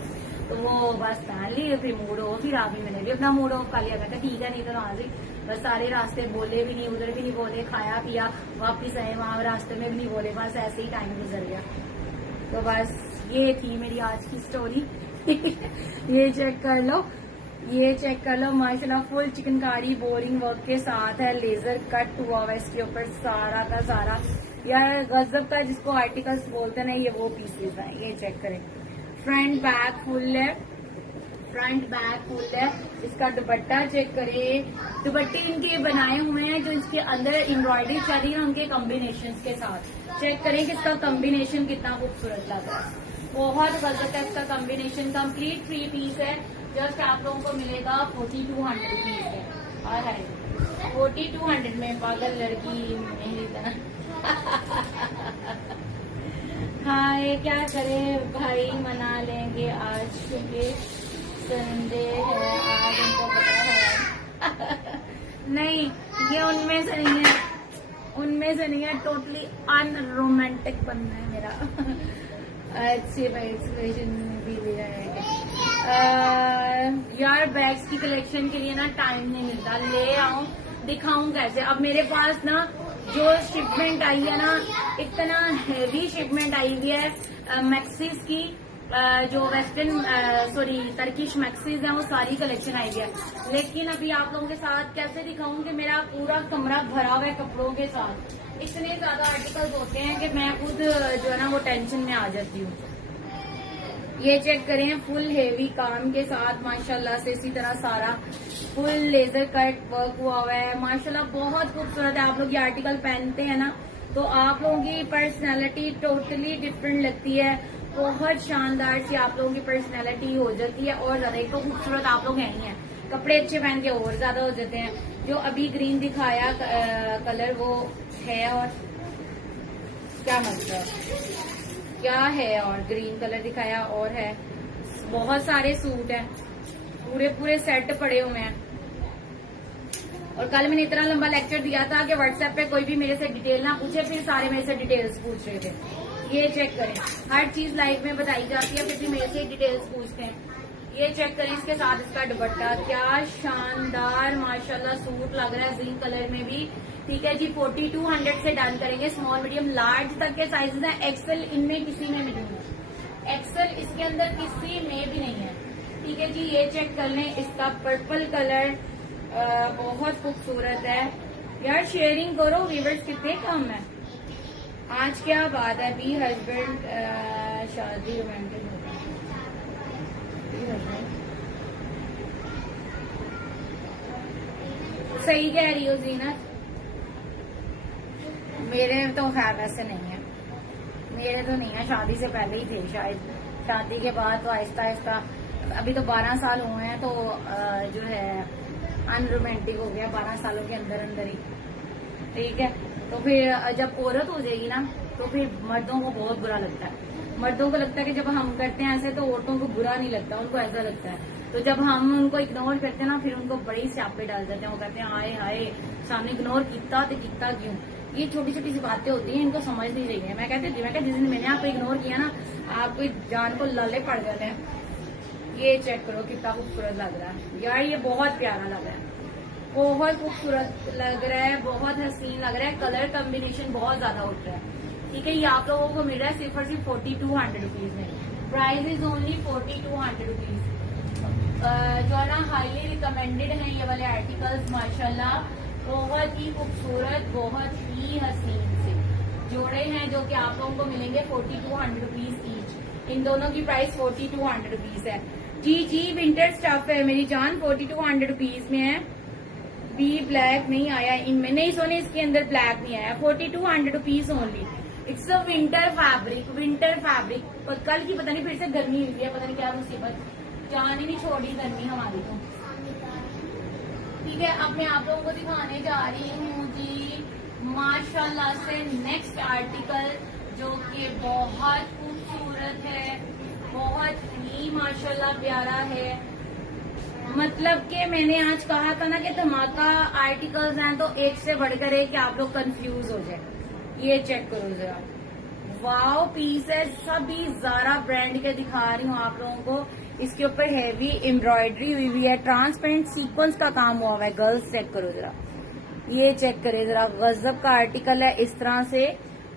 तो वो बस पहन लिए। फिर मूड ऑफ, फिर अभी मैंने भी अपना मूड ऑफ कर लिया। कहता ठीक है, नहीं तो आज बस सारे रास्ते बोले भी नहीं, उधर भी नहीं बोले, खाया पिया वापिस आए, वहां रास्ते में भी नहीं बोले, बस ऐसे ही टाइम गुजर गया। तो बस ये थी मेरी आज की स्टोरी। ये चेक कर लो माशाल्लाह फुल चिकनकारी बोरिंग वर्क के साथ है, लेजर कट हुआ हुआ इसके ऊपर सारा का सारा। यार गजब का जिसको आर्टिकल्स बोलते हैं ना, ये वो पीसेस हैं। ये चेक करें, फ्रंट बैक फुल है। इसका दुपट्टा चेक करें, दुपट्टे इनके बनाए हुए हैं जो इसके अंदर एम्ब्रॉयडरी चल रही है उनके कॉम्बिनेशन के साथ। चेक करें कि इसका कॉम्बिनेशन कितना खूबसूरत लग रहा है, बहुत गजब है इसका कॉम्बिनेशन। कंप्लीट 3 पीस है, जस्ट आप लोगों को मिलेगा 4200 रुपीज है। और है 4200 में, पागल लड़की मेरी तरह। हाँ ये क्या करे भाई, मना लेंगे आज क्योंकि संडे है, आज उनको पता है। नहीं ये उनमें से नहीं है, टोटली अनरोमांटिक बनना है मेरा। अच्छी एक्सप्रेशन भी है। यार बैग्स की कलेक्शन के लिए ना टाइम नहीं मिलता, ले आऊं दिखाऊं कैसे। अब मेरे पास ना जो शिपमेंट आई है ना, इतना हेवी शिपमेंट आई हुई है मैक्सीज की, जो वेस्टर्न टर्किश मैक्सीज है, वो सारी कलेक्शन आई है। लेकिन अभी आप लोगों के साथ कैसे दिखाऊं कि मेरा पूरा कमरा भरा हुआ है कपड़ों के साथ। इतने ज्यादा आर्टिकल्स होते हैं कि मैं खुद जो है ना वो टेंशन में आ जाती हूँ। ये चेक करें, फुल हेवी काम के साथ माशाल्लाह से इसी तरह सारा फुल लेजर कट वर्क हुआ हुआ है। माशाल्लाह बहुत खूबसूरत है। आप लोग ये आर्टिकल पहनते हैं ना तो आप लोगों की पर्सनैलिटी टोटली डिफरेंट लगती है। बहुत शानदार सी आप लोगों की पर्सनैलिटी हो जाती है और ज्यादा। एक तो खूबसूरत आप लोग हैं ही हैं, कपड़े अच्छे पहन के और ज्यादा हो जाते हैं। जो अभी ग्रीन दिखाया कलर वो है और क्या मतलब क्या है, और ग्रीन कलर दिखाया और है। बहुत सारे सूट हैं, पूरे पूरे सेट पड़े हुए हैं। और कल मैंने इतना लंबा लेक्चर दिया था कि व्हाट्सएप पे कोई भी मेरे से डिटेल ना पूछे, फिर सारे मेरे से डिटेल्स पूछ रहे थे। ये चेक करें, हर चीज लाइव में बताई जाती है, फिर भी मेरे से डिटेल्स पूछते हैं। ये चेक करें, इसके साथ इसका दुपट्टा, क्या शानदार माशाल्लाह सूट लग रहा है जिंक कलर में भी। ठीक है जी, 4200 से डन करेंगे। स्मॉल मीडियम लार्ज तक के साइजेस हैं, एक्सेल इनमें किसी में भी नहीं है, एक्सेल इसके अंदर किसी में भी नहीं है। ठीक है जी, ये चेक कर लें, इसका पर्पल कलर बहुत खूबसूरत है। यार शेयरिंग करो, व्यूअर्स कितने कम है आज, क्या बात है। बी हस्बैंड शादी रोमांटिक सही कह रही हो जीनत। मेरे तो खैर वैसे नहीं है, मेरे तो नहीं है, शादी से पहले ही थे शायद। शादी के बाद तो आहिस्ता आहिस्ता, अभी तो 12 साल हुए हैं तो जो है अनरोमांटिक हो गया 12 सालों के अंदर अंदर ही। ठीक है, तो फिर जब औरत हो जाएगी ना तो फिर मर्दों को बहुत बुरा लगता है। मर्दों को लगता है कि जब हम करते हैं ऐसे तो औरतों को बुरा नहीं लगता, उनको ऐसा लगता है। तो जब हम उनको इग्नोर करते हैं ना फिर उनको बड़ी स्यापे डाल देते हैं। वो कहते हैं हाय हाय सामने इग्नोर किया तो किया क्यों। ये छोटी छोटी सी बातें होती हैं, इनको समझनी चाहिए। मैं कहती थी, मैं जिस दिन मैंने आपको इग्नोर किया ना आपको जान को लाले पड़ जाते हैं। ये चेक करो कितना खूबसूरत लग रहा है यार, ये बहुत प्यारा लग रहा है, बहुत खूबसूरत लग रहा है, बहुत हसीन लग रहा है। कलर कॉम्बिनेशन बहुत ज्यादा उठ रहा है। ठीक है, ये आप लोगों को मिल रहा है सिर्फ और सिर्फ 4200 रुपीज में। Price is only 4200 rupees. जो है ना हाईली रिकमेंडेड है ये वाले आर्टिकल्स माशाल्लाह, बहुत ही खूबसूरत, बहुत ही हसीन से जोड़े हैं जो कि आप लोगों को मिलेंगे 4200 रुपीज ईच। इन दोनों की प्राइस 4200 रुपीज है। जी जी, विंटर स्टफ है मेरी जान, 4200 रुपीज में है। बी ब्लैक नहीं आया इनमें, नहीं सोने इसके अंदर ब्लैक नहीं आया। 4200 rupees only. It's a winter fabric, winter fabric. कल की पता नहीं फिर से गर्मी हुई है, पता नहीं क्या मुसीबत, जान ही नहीं छोड़ी गर्मी हमारी तो। ठीक है, अब मैं आप लोगों को दिखाने जा रही हूँ जी माशाल्लाह से नेक्स्ट आर्टिकल जो कि बहुत खूबसूरत है, बहुत ही माशाल्लाह प्यारा है। मतलब कि मैंने आज कहा था ना कि धमाका आर्टिकल्स हैं तो एक से बढ़कर एक आप लोग कंफ्यूज हो जाए। ये चेक करो जरा, वाओ पीस है, सभी ज़ारा ब्रांड के दिखा रही हूँ आप लोगों को। इसके ऊपर हैवी एम्ब्रॉयडरी हुई हुई है, ट्रांसपेरेंट सीक्वेंस का काम हुआ हुआ है। गर्ल्स चेक करो जरा, ये चेक करें जरा, गजब का आर्टिकल है इस तरह से।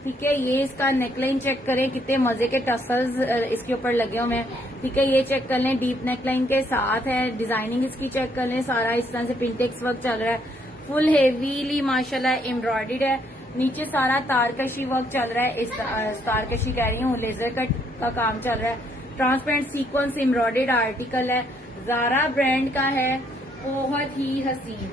ठीक है, ये इसका नेकलाइन चेक करें, कितने मजे के टसल्स इसके ऊपर लगे हुए हैं। ठीक है, ये चेक कर लें, डीप नेकलाइन के साथ है। डिजाइनिंग इसकी चेक कर लें, सारा इस तरह से पिंटेक्स वर्क चल रहा है, फुल हेवीली माशाल्लाह एम्ब्रॉयडर्ड है। नीचे सारा तारकशी वर्क चल रहा है, इस तारकशी कह रही हूँ, लेजर कट का काम चल रहा है। ट्रांसपेरेंट सीक्वेंस एम्ब्रॉयडर्ड आर्टिकल है, ज़ारा ब्रांड का है, बहुत ही हसीन।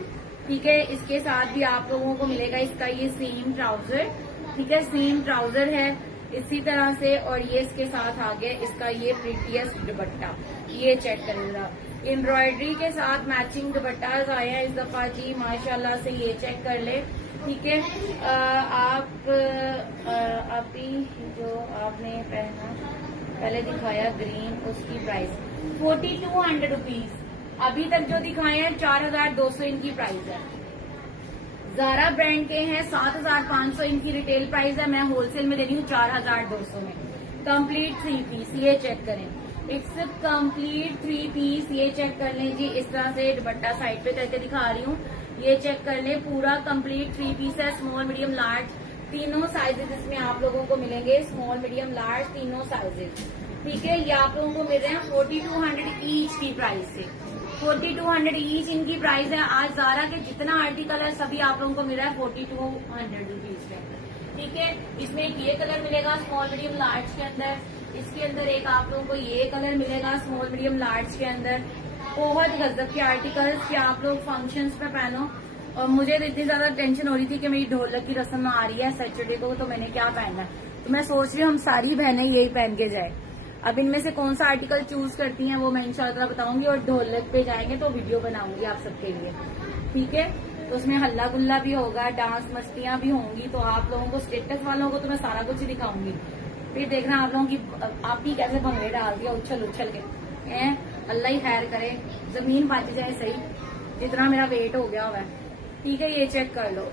ठीक है, इसके साथ भी आप लोगों को मिलेगा इसका ये सेम ट्राउजर। ठीक है, सेम ट्राउजर है इसी तरह से, और ये इसके साथ आगे इसका ये प्रीटियस्ट दुपट्टा, ये चेक करेगा। एम्ब्रॉयडरी के साथ मैचिंग दुपट्टाज आए हैं इस दफा जी माशाल्लाह से, ये चेक कर ले। ठीक है, आप अभी जो आपने पहना पहले दिखाया ग्रीन, उसकी प्राइस 4200 रुपीज। अभी तक जो दिखाए हैं 4200 इनकी प्राइस है। ज़ारा ब्रांड के हैं, 7500 इनकी रिटेल प्राइस है, मैं होलसेल में दे रही हूँ 4200 में। कंप्लीट 3 पीस, ये चेक करें, इट्स कंप्लीट 3 पीस। ये चेक कर लें जी, इस तरह से दुपट्टा साइड पे करके दिखा रही हूँ, ये चेक कर लें, पूरा कंप्लीट 3 पीस है। स्मॉल मीडियम लार्ज तीनों साइजेस इसमें आप लोगों को मिलेंगे, स्मॉल मीडियम लार्ज तीनों साइजेस। ठीक है, ये आप लोगों को मिल रहे हैं 4200 ईच की प्राइस से। 4200 ईच इनकी प्राइस है। आज ज़ारा के जितना आर्टिकल है सभी आप लोगों को मिल रहा है 4200 रुपीज में। ठीक है, इसमें एक ये कलर मिलेगा स्मॉल मीडियम लार्ज के अंदर, इसके अंदर एक आप लोगों को ये कलर मिलेगा स्मॉल मीडियम लार्ज के अंदर। बहुत गजब के आर्टिकल्स कि आप लोग फंक्शंस पे पहनो। और मुझे तो इतनी ज्यादा टेंशन हो रही थी कि मेरी ढोलक की रस्म आ रही है सैटरडे को, तो मैंने क्या पहनना है, तो मैं सोच रही हूँ हम सारी बहनें यही पहन के जाए। अब इनमें से कौन सा आर्टिकल चूज करती हैं वो मैं इंशाल्लाह बताऊंगी, और ढोलक पे जाएंगे तो वीडियो बनाऊंगी आप सबके लिए, ठीक है। तो उसमें हल्ला गुल्ला भी होगा, डांस मस्तियां भी होंगी, तो आप लोगों को स्टेटस वालों को तो मैं सारा कुछ ही दिखाऊंगी। फिर देखना आप लोगों की आप ही कैसे भंगड़े डाल दिया उछल उछल के। अल्लाह ही खैर करे, जमीन बच जाए सही, जितना मेरा वेट हो गया हुआ है, ठीक है। ये चेक कर लो।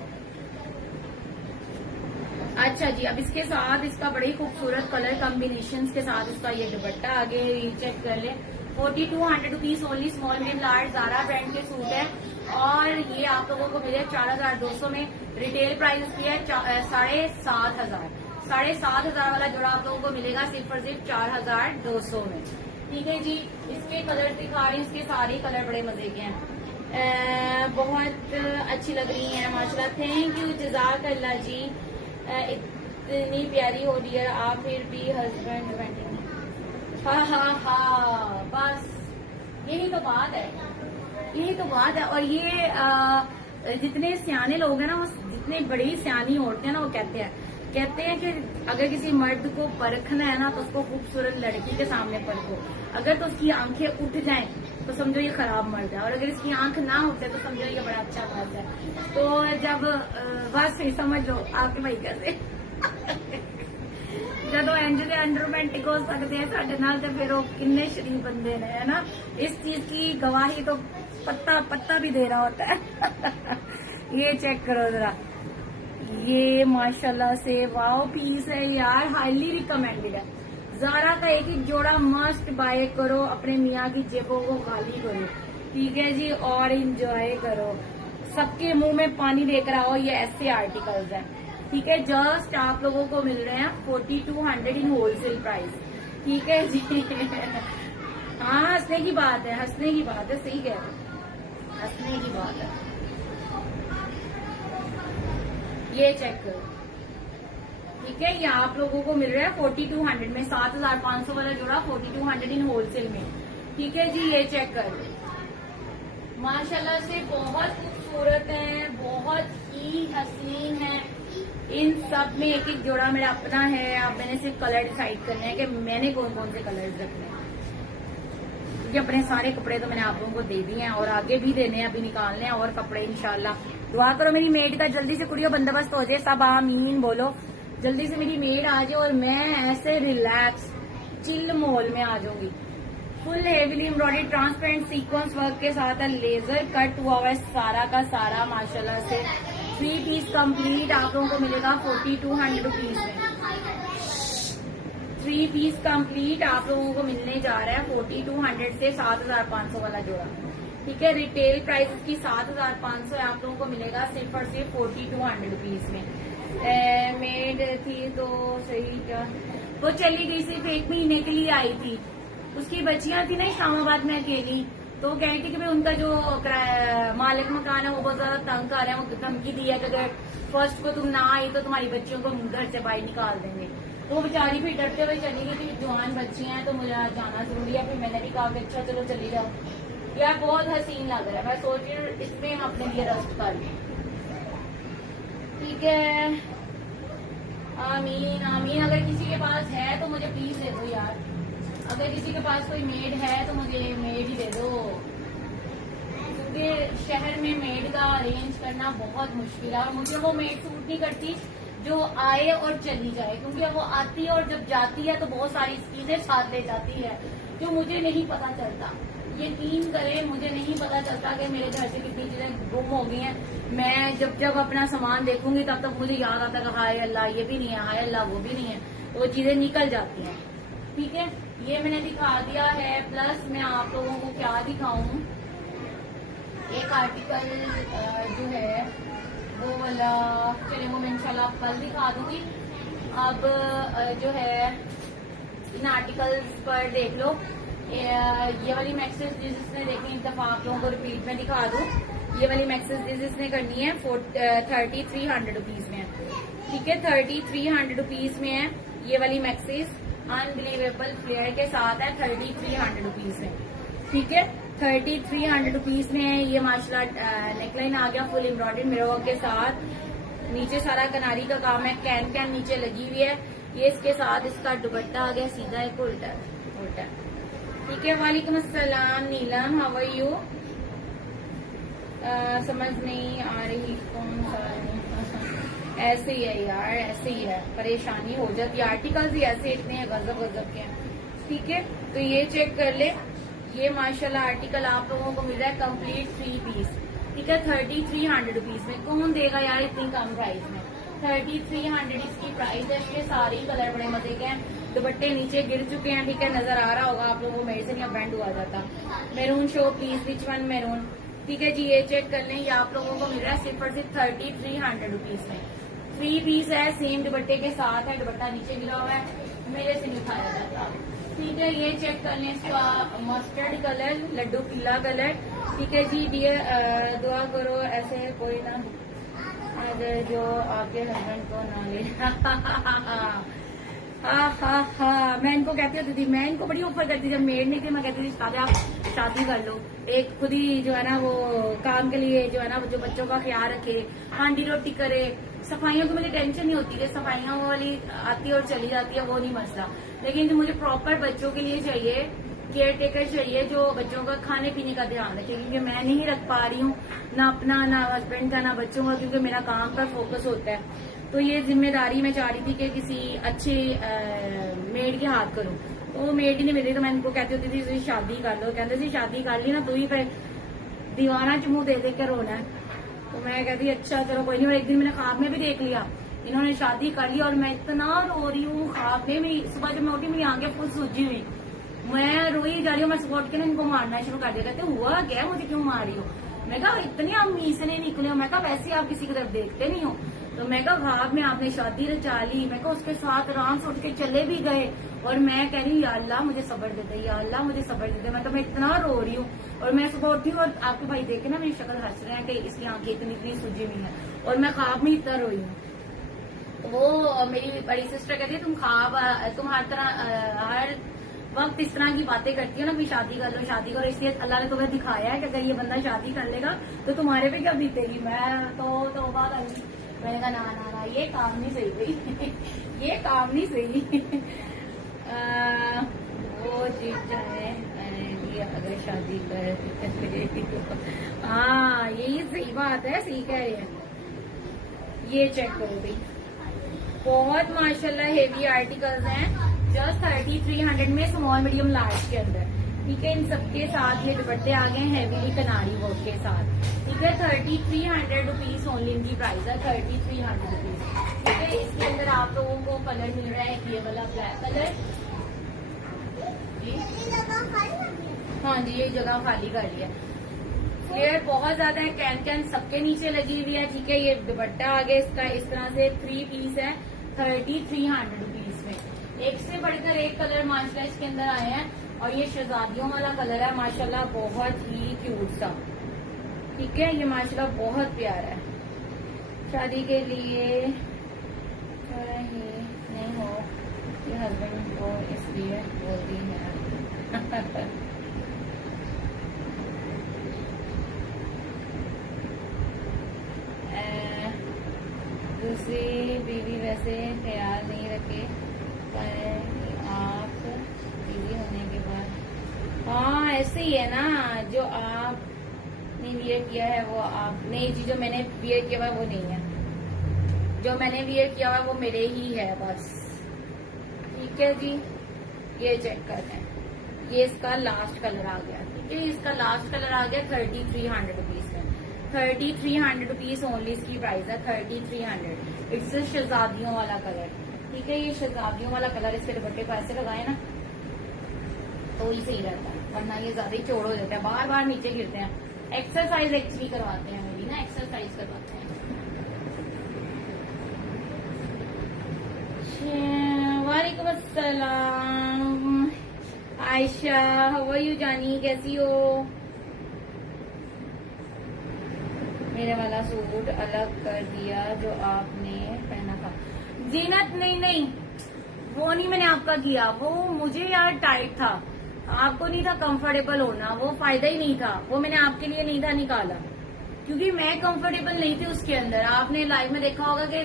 अच्छा जी, अब इसके साथ इसका बड़े खूबसूरत कलर कॉम्बिनेशन के साथ इसका ये दुपट्टा आगे ये चेक कर ले। 4200 rupees only, small medium large Zara brand के सूट है, और ये आप लोगों को मिले 4200 में। रिटेल प्राइस इसकी है 7,500। 7,500 वाला जोड़ा आप लोगों को मिलेगा सिर्फ और सिर्फ 4,200 में, ठीक है जी। इसके कलर दिखा रही हूँ, इसके सारे कलर बड़े मजे के हैं, बहुत अच्छी लग रही हैं माशाल्लाह। थैंक यू जज़ाकल्लाह जी, इतनी प्यारी हो रही है आप, फिर भी हस्बैंड बैठे। हाँ, बस यही तो बात है, यही तो बात है। और ये जितने सियाने लोग हैं ना, जितने बड़ी सियानी औरतें हैं ना, वो कहते हैं कि अगर किसी मर्द को परखना है ना तो उसको खूबसूरत लड़की के सामने परखो। अगर तो उसकी आंखें उठ जाएं तो समझो ये खराब मर्द है, और अगर इसकी आंख ना उठे तो समझो ये बड़ा अच्छा मर्द है। तो जब बस फिर समझ लो आपके भाई कैसे ਜਦੋਂ इंज के अंडर रोमांटिक हो सकते हैं साढ़े नाल, तो फिर वो किन्ने शरीफ बंदे ने, है ना। इस चीज की गवाही तो पत्ता भी दे रहा होता है। ये चेक करो जरा, ये माशाल्लाह से वाओ पीस है यार, हाईली रिकमेंडेड है। ज़ारा का एक एक जोड़ा मस्ट बाय करो, अपने मियाँ की जेबों को खाली करो, ठीक है जी, और इंजॉय करो, सबके मुंह में पानी लेकर आओ। ये ऐसे आर्टिकल्स हैं, ठीक है। जस्ट आप लोगों को मिल रहे हैं 4200 इन होलसेल प्राइस, ठीक है जी। हाँ, हंसने की बात है, हंसने की बात है, सही कह रहे हो, हंसने की बात है। ये चेक करो, ठीक है। ये आप लोगों को मिल रहा है 4200 में, 7,500 वाला जोड़ा 4200 इन होलसेल में, ठीक है जी। ये चेक कर लो, माशाल्लाह से बहुत खूबसूरत है, बहुत ही हसीन है। इन सब में एक एक जोड़ा मेरा अपना है। अब मैंने सिर्फ कलर डिसाइड करने हैं कि मैंने कौन कौन से कलर्स रखने हैं, क्योंकि अपने सारे कपड़े तो मैंने आप लोगों को दे दिए हैं और आगे भी देने हैं, अभी निकालने हैं और कपड़े इंशाल्लाह। दुआ करो मेरी मेड का जल्दी से कुड़ियों बंदोबस्त हो जाए, सब आमीन बोलो, जल्दी से मेरी मेड आ जाए और मैं ऐसे रिलैक्स चिल माहौल में आ जाऊंगी। Full heavily embroidery transparent sequence work के साथ है, लेजर कट हुआ हुआ है सारा का सारा माशाल्लाह से। 3 पीस कंप्लीट आप लोगों को मिलेगा 4200 रुपीज में। 3 पीस कंप्लीट आप लोगों को मिलने जा रहा है 4200 से 7,500 वाला जोड़ा, ठीक है। रिटेल प्राइस की 7,500 है, आप लोगों को मिलेगा सिर्फ और सिर्फ 4200 रुपीज में। मेड थी तो सही, क्या वो चली गई, सिर्फ 1 महीने के लिए आई थी, उसकी बच्चियां थी ना इस्लामाबाद में अकेली, तो कह रही थी कि भाई उनका जो मालिक मकान है वो बहुत ज्यादा तंग कर रहे हैं, वो धमकी दी है कि अगर फर्स्ट को तुम ना आई तो तुम्हारी बच्चियों को घर से बाहर निकाल देंगे। तो वो बेचारी फिर डरते हुए चली गई थी, जवान बच्ची हैं तो मुझे आज जाना जरूरी है। फिर मैंने भी कहा कि अच्छा चलो चली जाओ, यार बहुत हसीन लग रहा है, मैं सोच रही हूँ इसमें हम अपने लिए रेस्ट कर लें, ठीक है। आमीन आमीन। अगर किसी के पास है तो मुझे प्लीज दे दो यार, अगर किसी के पास कोई मेड है तो मुझे मेड ही दे दो, क्योंकि शहर में मेड का अरेंज करना बहुत मुश्किल है। और मुझे वो मेड सूट नहीं करती जो आए और चली जाए, क्योंकि वो आती है और जब जाती है तो बहुत सारी चीजें साथ ले जाती है जो मुझे नहीं पता चलता। यकीन करें मुझे नहीं पता चलता कि मेरे घर से कितनी चीजें गुम हो गई हैं। मैं जब अपना सामान देखूंगी तब तक मुझे याद आता है हाय अल्लाह ये भी नहीं है, हाय अल्लाह वो भी नहीं है, तो वो चीजें निकल जाती हैं, ठीक है। ये मैंने दिखा दिया है, प्लस मैं आप लोगों को क्या दिखाऊं, एक आर्टिकल जो है वो वाला, चलिए वो मैं इंशाल्लाह कल दिखा दूंगी। अब जो है इन आर्टिकल्स पर देख लो, ये वाली मैक्सेस जिसने देखनी एक दफा आप लोगों को रिपीट में दिखा दूं। ये वाली मैक्सेस जिसने करनी है 3,300 रुपीज में, ठीक है 3300 रुपीज में है ये वाली मैक्सीज, अनबिलीवेबल फ्लेयर के साथ है 3300 रुपीज में। ठीक है 3300 रुपीज में है ये माशाल्लाह। नेकलाइन आ गया फुल एम्ब्रॉयडरी मिरर के साथ, नीचे सारा कनारी का काम है, कैन कैन नीचे लगी हुई है। ये इसके साथ इसका दुपट्टा आ गया सीधा एक उल्टा उल्टा। ठीक है वालेकुम अस्सलाम नीलम, हाउ आर यू? समझ नहीं आ रही कौन सा ऐसे ही है यार, ऐसे ही है, परेशानी हो जाती है। आर्टिकल्स ही ऐसे इतने हैं गजब गजब के हैं। ठीक है तो ये चेक कर ले, ये माशाल्लाह आर्टिकल आप लोगों को मिल रहा है कंप्लीट 3 पीस। ठीक है 3300 रुपीज में, कौन देगा यार इतनी कम प्राइस में? 3300 इसकी प्राइस है। इसके सारे कलर बड़े मजे के हैं, दुपट्टे नीचे गिर चुके हैं। ठीक है नजर आ रहा होगा आप लोगों को, मेरे से नहीं बैंड हुआ जाता। Maroon show please, which one maroon? ठीक है जी ये चेक कर लें, ये आप लोगों को मिल रहा है सिर्फ और सिर्फ 3300 रुपीज में। 3 पीस है, सेम दुपट्टे के साथ है, दुपट्टा नीचे गिरा हुआ है, मेरे से नहीं खाया जाता। ठीक है ये चेक कर लें, इसका मस्टर्ड कलर, लड्डू पीला कलर। ठीक है जी डियर दुआ करो ऐसे कोई ना अगर जो आपके हस्बैंड को ना ले। मैं इनको कहती होती थी, मैं इनको बड़ी ऑफर करती थी जब मेड नहीं थी, मैं कहती थी शादी आप शादी कर लो, एक खुद ही जो है ना वो काम के लिए जो है ना जो बच्चों का ख्याल रखे, हांडी रोटी करे। सफाइयों की मुझे टेंशन नहीं होती है, सफाइयां वाली आती है और चली जाती है, वो नहीं मसला। लेकिन जो मुझे प्रॉपर बच्चों के लिए चाहिए, केयर टेकर चाहिए जो बच्चों का खाने पीने का ध्यान रखे, क्योंकि मैं नहीं रख पा रही हूँ ना अपना ना हस्बैंड का ना बच्चों का, क्योंकि मेरा काम पर फोकस होता है। तो ये जिम्मेदारी मैं चाह रही थी कि किसी अच्छे मेड के हाथ करूं, तो मेड ही नहीं मिल रही। तो मैं इनको कहती होती थी शादी कर लो, कहते थे शादी कर ली ना तू ही फिर दीवाना चुमू दे दे के रोना है। तो मैं कहती अच्छा चलो कोई नहीं। और एक दिन मैंने ख्वाब में भी देख लिया इन्होंने शादी कर ली और मैं इतना रो रही हूँ ख्वाब में भी। सुबह जब मैं उठी मेरी आंखें फुल सूजी हुई, मैं रोई जा रही हूँ। मैं सुबह के ना इनको मारना शुरू कर दिया, कहते हुआ क्या मुझे क्यों मार रही हो? मैं कहा इतने आप मीसने निकले हो, मैं कहा वैसे आप किसी की तरफ देखते नहीं हो। तो मैं कहा ख्वाब में आपने शादी रचा ली, मैं कहा उसके साथ आराम से उठ के चले भी गए। और मैं कह रही हूँ या अल्लाह मुझे सब्र दे दे, या अल्लाह मुझे सब्र दे दे। मैं तो मैं इतना रो रही हूँ। और मैं सुबह उठी हूँ और आपके भाई देखे ना मेरी शक्ल हंस रहे हैं कि इसकी आंखें इतनी इतनी सूजी हुई है, और मैं ख्वाब में इतना रोई हूँ। तो वो मेरी बड़ी सिस्टर कहती है तुम हर तरह हर वक्त इस तरह की बातें करती हो ना, भी शादी कर लो शादी करो, इसलिए अल्लाह ने तुम्हें दिखाया है कि अगर ये बंदा शादी कर लेगा तो तुम्हारे पे क्या बीतेगी। मैं तो बात आई, मैंने कहा ना ये काम नहीं सही भाई ये काम नहीं सही। वो चीज है अगर शादी कर हाँ यही सही बात है, सही कह रहे हैं। ये चेक करो भाई, बहुत माशाल्लाह हेवी आर्टिकल्स हैं, जस्ट 3300 में स्मॉल मीडियम लार्ज के अंदर। ठीक है इन सबके साथ ये दुपट्टे आ गए हैवीली कनारी वर्क के साथ। ठीक है 3300 रुपीज ओनली इनकी प्राइस है, 3300 रुपीज। ठीक है इसके अंदर आप लोगों को कलर मिल रहा है ये वाला ब्लैक कलर। हाँ जी ये जगह खाली कर लिया। फ्लेयर बहुत ज्यादा है, कैन कैन सबके नीचे लगी हुई है। ठीक है ये दुपट्टा आ गया इसका, इस तरह से 3 पीस है 3300 रुपीज में। एक से बढ़कर एक कलर माशाल्लाह इसके अंदर आए हैं, और ये शहजादियों वाला कलर है माशाल्लाह बहुत ही क्यूट सा। ठीक है ये माशाल्लाह बहुत प्यारा है, शादी के लिए ही नहीं हो ये हस्बैंड को इसलिए बोलती है। दूसरी बीवी वैसे ख्याल नहीं रखे पर आप बीवी होने के बाद हाँ ऐसे ही है ना, जो आपने वियर किया है वो आप नहीं जी, जो मैंने वियर किया हुआ वो नहीं है, जो मैंने वियर किया हुआ वो मेरे ही है बस। ठीक है जी ये चेक कर लें, ये इसका लास्ट कलर आ गया। ठीक है इसका लास्ट कलर आ गया 3300 रुपीज में, 3300 रुपीज ओनली इसकी प्राइस है 3300। इट्स शहजादियों वाला कलर। ठीक है ये शहजादियों वाला कलर, इसके दुपट्टे को ऐसे लगाए ना तो ही सही रहता है, वरना ये ज्यादा ही चौड़ हो जाता है, बार बार नीचे गिरते हैं। एक्सरसाइज एक्चुअली करवाते हैं मेरी ना, एक्सरसाइज करवाते हैं। वालेकुम अस्सलाम आयशा, हाउ आर यू जानी, कैसी हो? मेरे वाला सूट अलग कर दिया जो आपने पहना था। जीनत नहीं, वो नहीं मैंने आपका किया, वो मुझे यार टाइट था, आपको नहीं था कंफर्टेबल होना, वो फायदा ही नहीं था, वो मैंने आपके लिए नहीं था निकाला, क्योंकि मैं कंफर्टेबल नहीं थी उसके अंदर। आपने लाइव में देखा होगा कि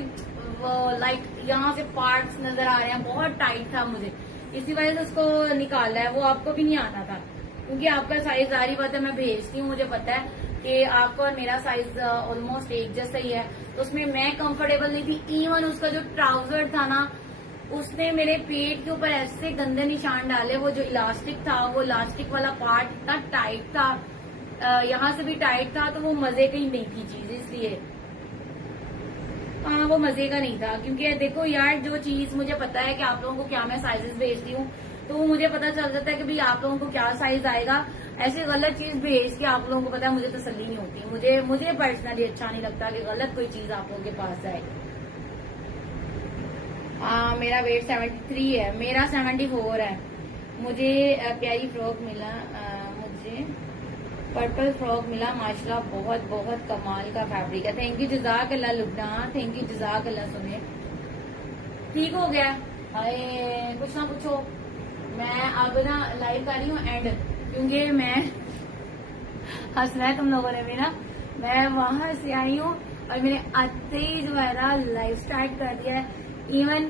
लाइक यहाँ से पार्ट्स नजर आ रहे हैं, बहुत टाइट था मुझे, इसी वजह से उसको निकाला है। वो आपको भी नहीं आना था, क्योंकि आपका साइज सारी बात है मैं भेजती हूँ, मुझे पता है कि आपका और मेरा साइज ऑलमोस्ट एक जैसा ही है, तो उसमें मैं कंफर्टेबल नहीं थी। इवन उसका जो ट्राउजर था ना, उसने मेरे पेट के ऊपर ऐसे गंदे निशान डाले। वो जो इलास्टिक था, वो इलास्टिक वाला पार्ट इतना टाइट था, यहाँ से भी टाइट था, तो वो मजे की नहीं थी चीज, इसलिए हाँ वो मजे का नहीं था। क्योंकि देखो यार, जो चीज मुझे पता है कि आप लोगों को क्या मैं साइजेस भेजती हूँ, तो वो मुझे पता चल जाता है कि भाई आप लोगों को क्या साइज आएगा। ऐसे गलत चीज भेज के आप लोगों को पता है मुझे तसल्ली नहीं होती। मुझे पर्सनली अच्छा नहीं लगता कि गलत कोई चीज आप लोगों के पास जाए। मेरा वेट 73 है, मेरा 74 है। मुझे प्यारी फ्रॉक मिला, मुझे पर्पल फ्रॉक मिला, माशाल्लाह बहुत बहुत कमाल का फैब्रिक है। थैंक यू जज़ाक अल्लाह लुबना, थैंक यू जज़ाक अल्लाह सुने। ठीक हो गया? अरे कुछ ना पूछो, मैं अब ना लाइव कर रही हूँ एंड, क्योंकि मैं हंसना है तुम लोगों ने भी ना। मैं वहां से आई हूँ और मैंने आते ही जो है ना लाइव स्टार्ट कर दिया है। इवन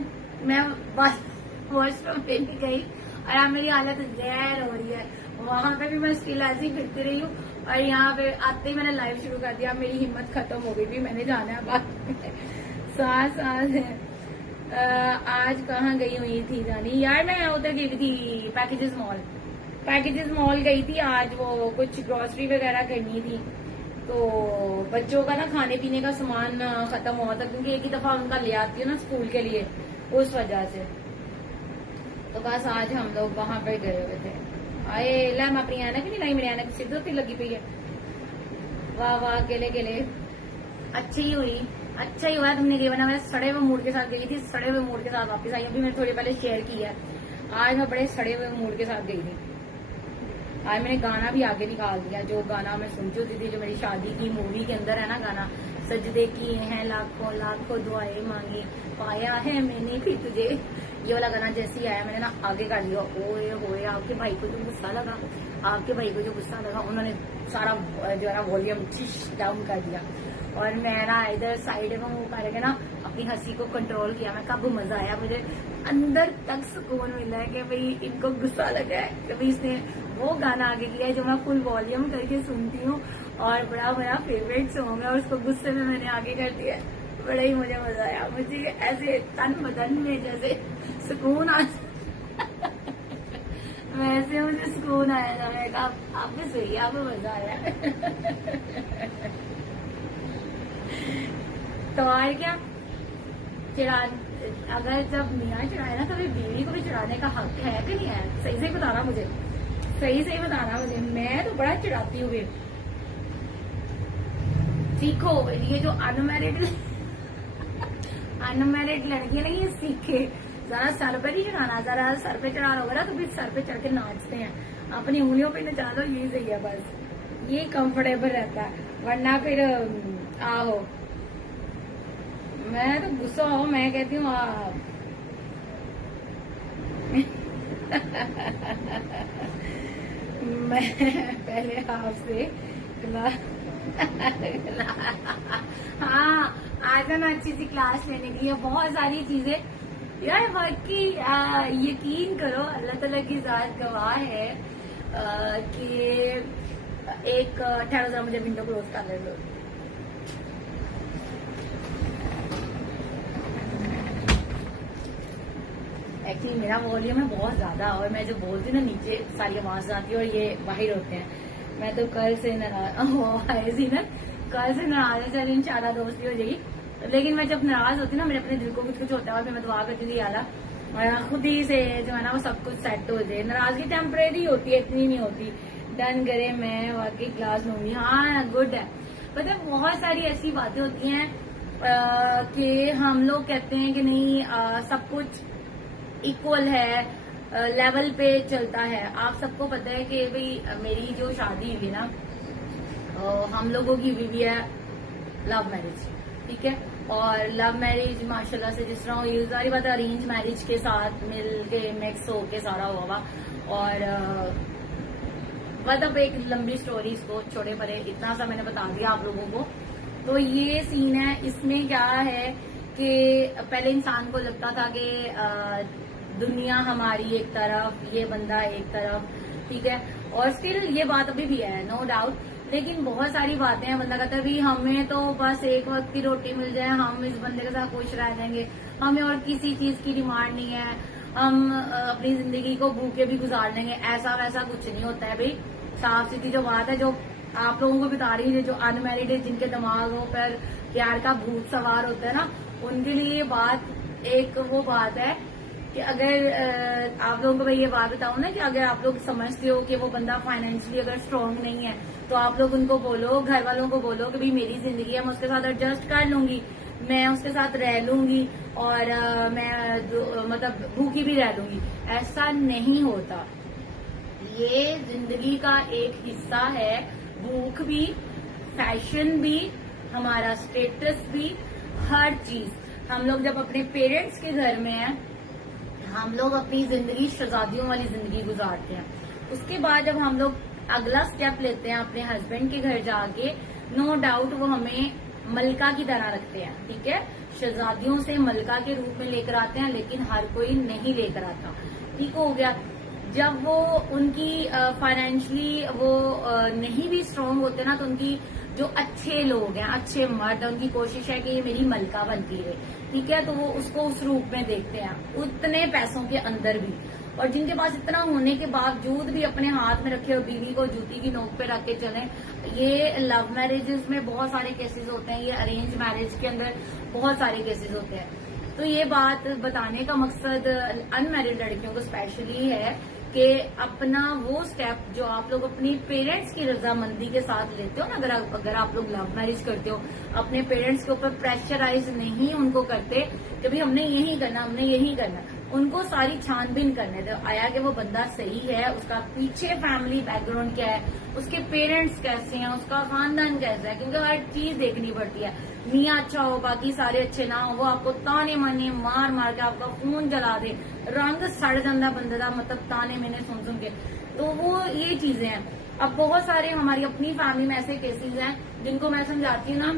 मैं वॉशरूम पे भी गई और अब मेरी हालत जहर हो रही है। वहां पे भी मैं स्टिल ऐसी फिरती रही हूँ और यहाँ पे आते ही मैंने लाइव शुरू कर दिया। मेरी हिम्मत खत्म हो गई थी, मैंने जाना है बात सांस है। आज कहाँ गई हुई थी जानी यार, मैं उधर गई थी पैकेजेस मॉल गई थी आज। वो कुछ ग्रोसरी वगैरह करनी थी, तो बच्चों का ना खाने पीने का सामान खत्म हुआ था, क्योंकि एक ही दफा उनका ले आती है ना स्कूल के लिए, उस वजह से। तो बस आज हम लोग वहां पर गए हुए थे। आए लैम अपनी आना की नहीं लाई, मेरी आना की सिर धोती लगी पई है। वाह वाह, अकेले अकेले अच्छी ही हुई, अच्छा ही हुआ तुमने गई, वरना मैं सड़े हुए मूड के साथ गई थी, सड़े हुए मूड के साथ वापस आई। अभी मैंने थोड़ी पहले शेयर किया है, आज मैं बड़े सड़े हुए मूड के साथ गई थी। आज मैंने गाना भी आगे निकाल दिया, जो गाना मैं सुनती होती थी, जो मेरी शादी की मूवी के अंदर है ना गाना, सजदे किए हैं लाखों लाखों दुआएं मांगी, पाया है मैंने भी तुझे, ये वाला गाना जैसे ही आया मैंने ना आगे कर लिया। ओए होए, आपके भाई को जो गुस्सा लगा, उन्होंने सारा जो है ना वॉल्यूम डाउन कर दिया और मैं ना इधर साइड में वो करके ना अपनी हंसी को कंट्रोल किया। मैं कब मजा आया, मुझे अंदर तक सुकून मिला है कि भाई इनको गुस्सा लगा है कि भाई इसने वो गाना आगे किया है जो मैं फुल वॉल्यूम करके सुनती हूँ और बड़ा मेरा फेवरेट सॉन्ग है, और उसको गुस्से में मैंने आगे कर दिया। बड़ा ही मुझे मजा आया, मुझे ऐसे तन बदन में जैसे सुकून आ वैसे मुझे सुकून आया था। मैं कहा आप भी सही, आपको मजा आया। तो और क्या, अगर जब मियाँ चढ़ाए ना, कभी बीवी को भी चढ़ाने का हक है कि नहीं है? सही से बताना मुझे, सही से बताना मुझे। मैं तो बड़ा चढ़ाती हूँ। सीखो, ये जो अनमैरिड लड़की है ना, ये सीखे जरा सर पे नहीं चढ़ाना, जरा सर पे चढ़ा होगा ना तो फिर सर पे चढ़ के नाचते हैं, अपनी उंगलियों पे नचा दो, ये सही है बस, ये कंफर्टेबल रहता है। वरना फिर आहो, मैं तो गुस्सा हो, मैं कहती हूँ मैं पहले आपसे हाँ आज ना अच्छी सी क्लास लेने के लिए बहुत सारी चीजें यार, बाकी यकीन करो अल्लाह ताला की जात गवाह है कि एक ठहरो जरा, मुझे विंडो क्लोज कर ले लो। एक्चुअली मेरा वॉल्यूम है बहुत ज्यादा और मैं जो बोलती हूँ ना नीचे सारी आवाज आती है और ये बाहर होते हैं। मैं तो कल से नाराज थी ना, कल से नाराज है, चल इंशाल्लाह दोस्ती हो जाएगी। लेकिन मैं जब नाराज होती ना, मेरे अपने दिल को कुछ होता है और फिर मैं दुआ करती थी यार खुद ही से जो है ना वो सब कुछ सेट हो जाए। नाराजगी टेम्परेरी होती है, इतनी नहीं होती। डन करे, मैं वाकई क्लास लूंगी। हाँ गुड है, मतलब बहुत सारी ऐसी बातें होती हैं कि हम लोग कहते हैं कि नहीं सब कुछ इक्वल है, लेवल पे चलता है। आप सबको पता है कि भाई मेरी जो शादी हुई ना, हम लोगों की हुई है लव मैरिज, ठीक है। और लव मैरिज माशाल्लाह से जिस तरह ये सारी बात अरेंज मैरिज के साथ मिल के मिक्स होके सारा हुआ। और मतलब एक लंबी स्टोरी, इसको छोड़े परे, इतना सा मैंने बता दिया आप लोगों को। तो ये सीन है। इसमें क्या है कि पहले इंसान को लगता था कि दुनिया हमारी एक तरफ, ये बंदा एक तरफ, ठीक है, और स्टिल ये बात अभी भी है, नो डाउट। लेकिन बहुत सारी बातें हैं, बंदा कहता है भी हमें तो बस एक वक्त की रोटी मिल जाए, हम इस बंदे के साथ खुश रह जाएंगे, हमें और किसी चीज की डिमांड नहीं है, हम अपनी जिंदगी को भूखे भी गुजार लेंगे। ऐसा वैसा कुछ नहीं होता है भाई। साफ सीधी जो बात है, जो आप लोगों को बता रही है, जो अनमैरिड है, जिनके दिमागों पर प्यार का भूत सवार होता है ना, उनके लिए ये बात एक वो बात है कि अगर आप लोगों को मैं ये बात बताऊं ना कि अगर आप लोग समझते हो कि वो बंदा फाइनेंशियली अगर स्ट्रांग नहीं है, तो आप लोग उनको बोलो, घर वालों को बोलो कि भाई मेरी जिंदगी है, मैं उसके साथ एडजस्ट कर लूंगी, मैं उसके साथ रह लूंगी और मैं मतलब भूखी भी रह लूंगी। ऐसा नहीं होता। ये जिंदगी का एक हिस्सा है। भूख भी, फैशन भी, हमारा स्टेटस भी, हर चीज। हम लोग जब अपने पेरेंट्स के घर में हैं, हम लोग अपनी जिंदगी शहजादियों वाली जिंदगी गुजारते हैं। उसके बाद जब हम लोग अगला स्टेप लेते हैं अपने हस्बैंड के घर जाके, नो डाउट वो हमें मलका की तरह रखते हैं, ठीक है, शहजादियों से मलका के रूप में लेकर आते हैं, लेकिन हर कोई नहीं लेकर आता। ठीक हो गया। जब वो उनकी फाइनेंशियली वो नहीं भी स्ट्रांग होते ना, तो उनकी जो अच्छे लोग हैं, अच्छे मर्द, उनकी कोशिश है कि ये मेरी मलका बनती रहे, ठीक है, तो वो उसको उस रूप में देखते हैं, उतने पैसों के अंदर भी। और जिनके पास इतना होने के बावजूद भी अपने हाथ में रखे और बीवी को जूती की नोक पे रख के चले, ये लव मैरिजेस में बहुत सारे केसेस होते हैं, ये अरेंज मैरिज के अंदर बहुत सारे केसेस होते हैं। तो ये बात बताने का मकसद अनमैरिड लड़कियों को स्पेशली है कि अपना वो स्टेप जो आप लोग अपनी पेरेंट्स की रजामंदी के साथ लेते हो ना, अगर आप लोग लव मैरिज करते हो, अपने पेरेंट्स के ऊपर प्रेशराइज नहीं उनको करते कि भाई हमने यही करना, हमने यही करना, उनको सारी छानबीन करने दो। आया कि वो बंदा सही है, उसका पीछे फैमिली बैकग्राउंड क्या है, उसके पेरेंट्स कैसे हैं, उसका खानदान कैसा है, क्योंकि हर चीज देखनी पड़ती है। मियाँ अच्छा हो, बाकी सारे अच्छे ना हो, वो आपको ताने माने मार मार के आपका खून जला दे, रंग सड़ जाता बंदे का, मतलब ताने मैंने सुन के। तो वो ये चीजें हैं। अब बहुत सारे हमारी अपनी फैमिली में ऐसे केसेस हैं जिनको मैं समझाती हूँ ना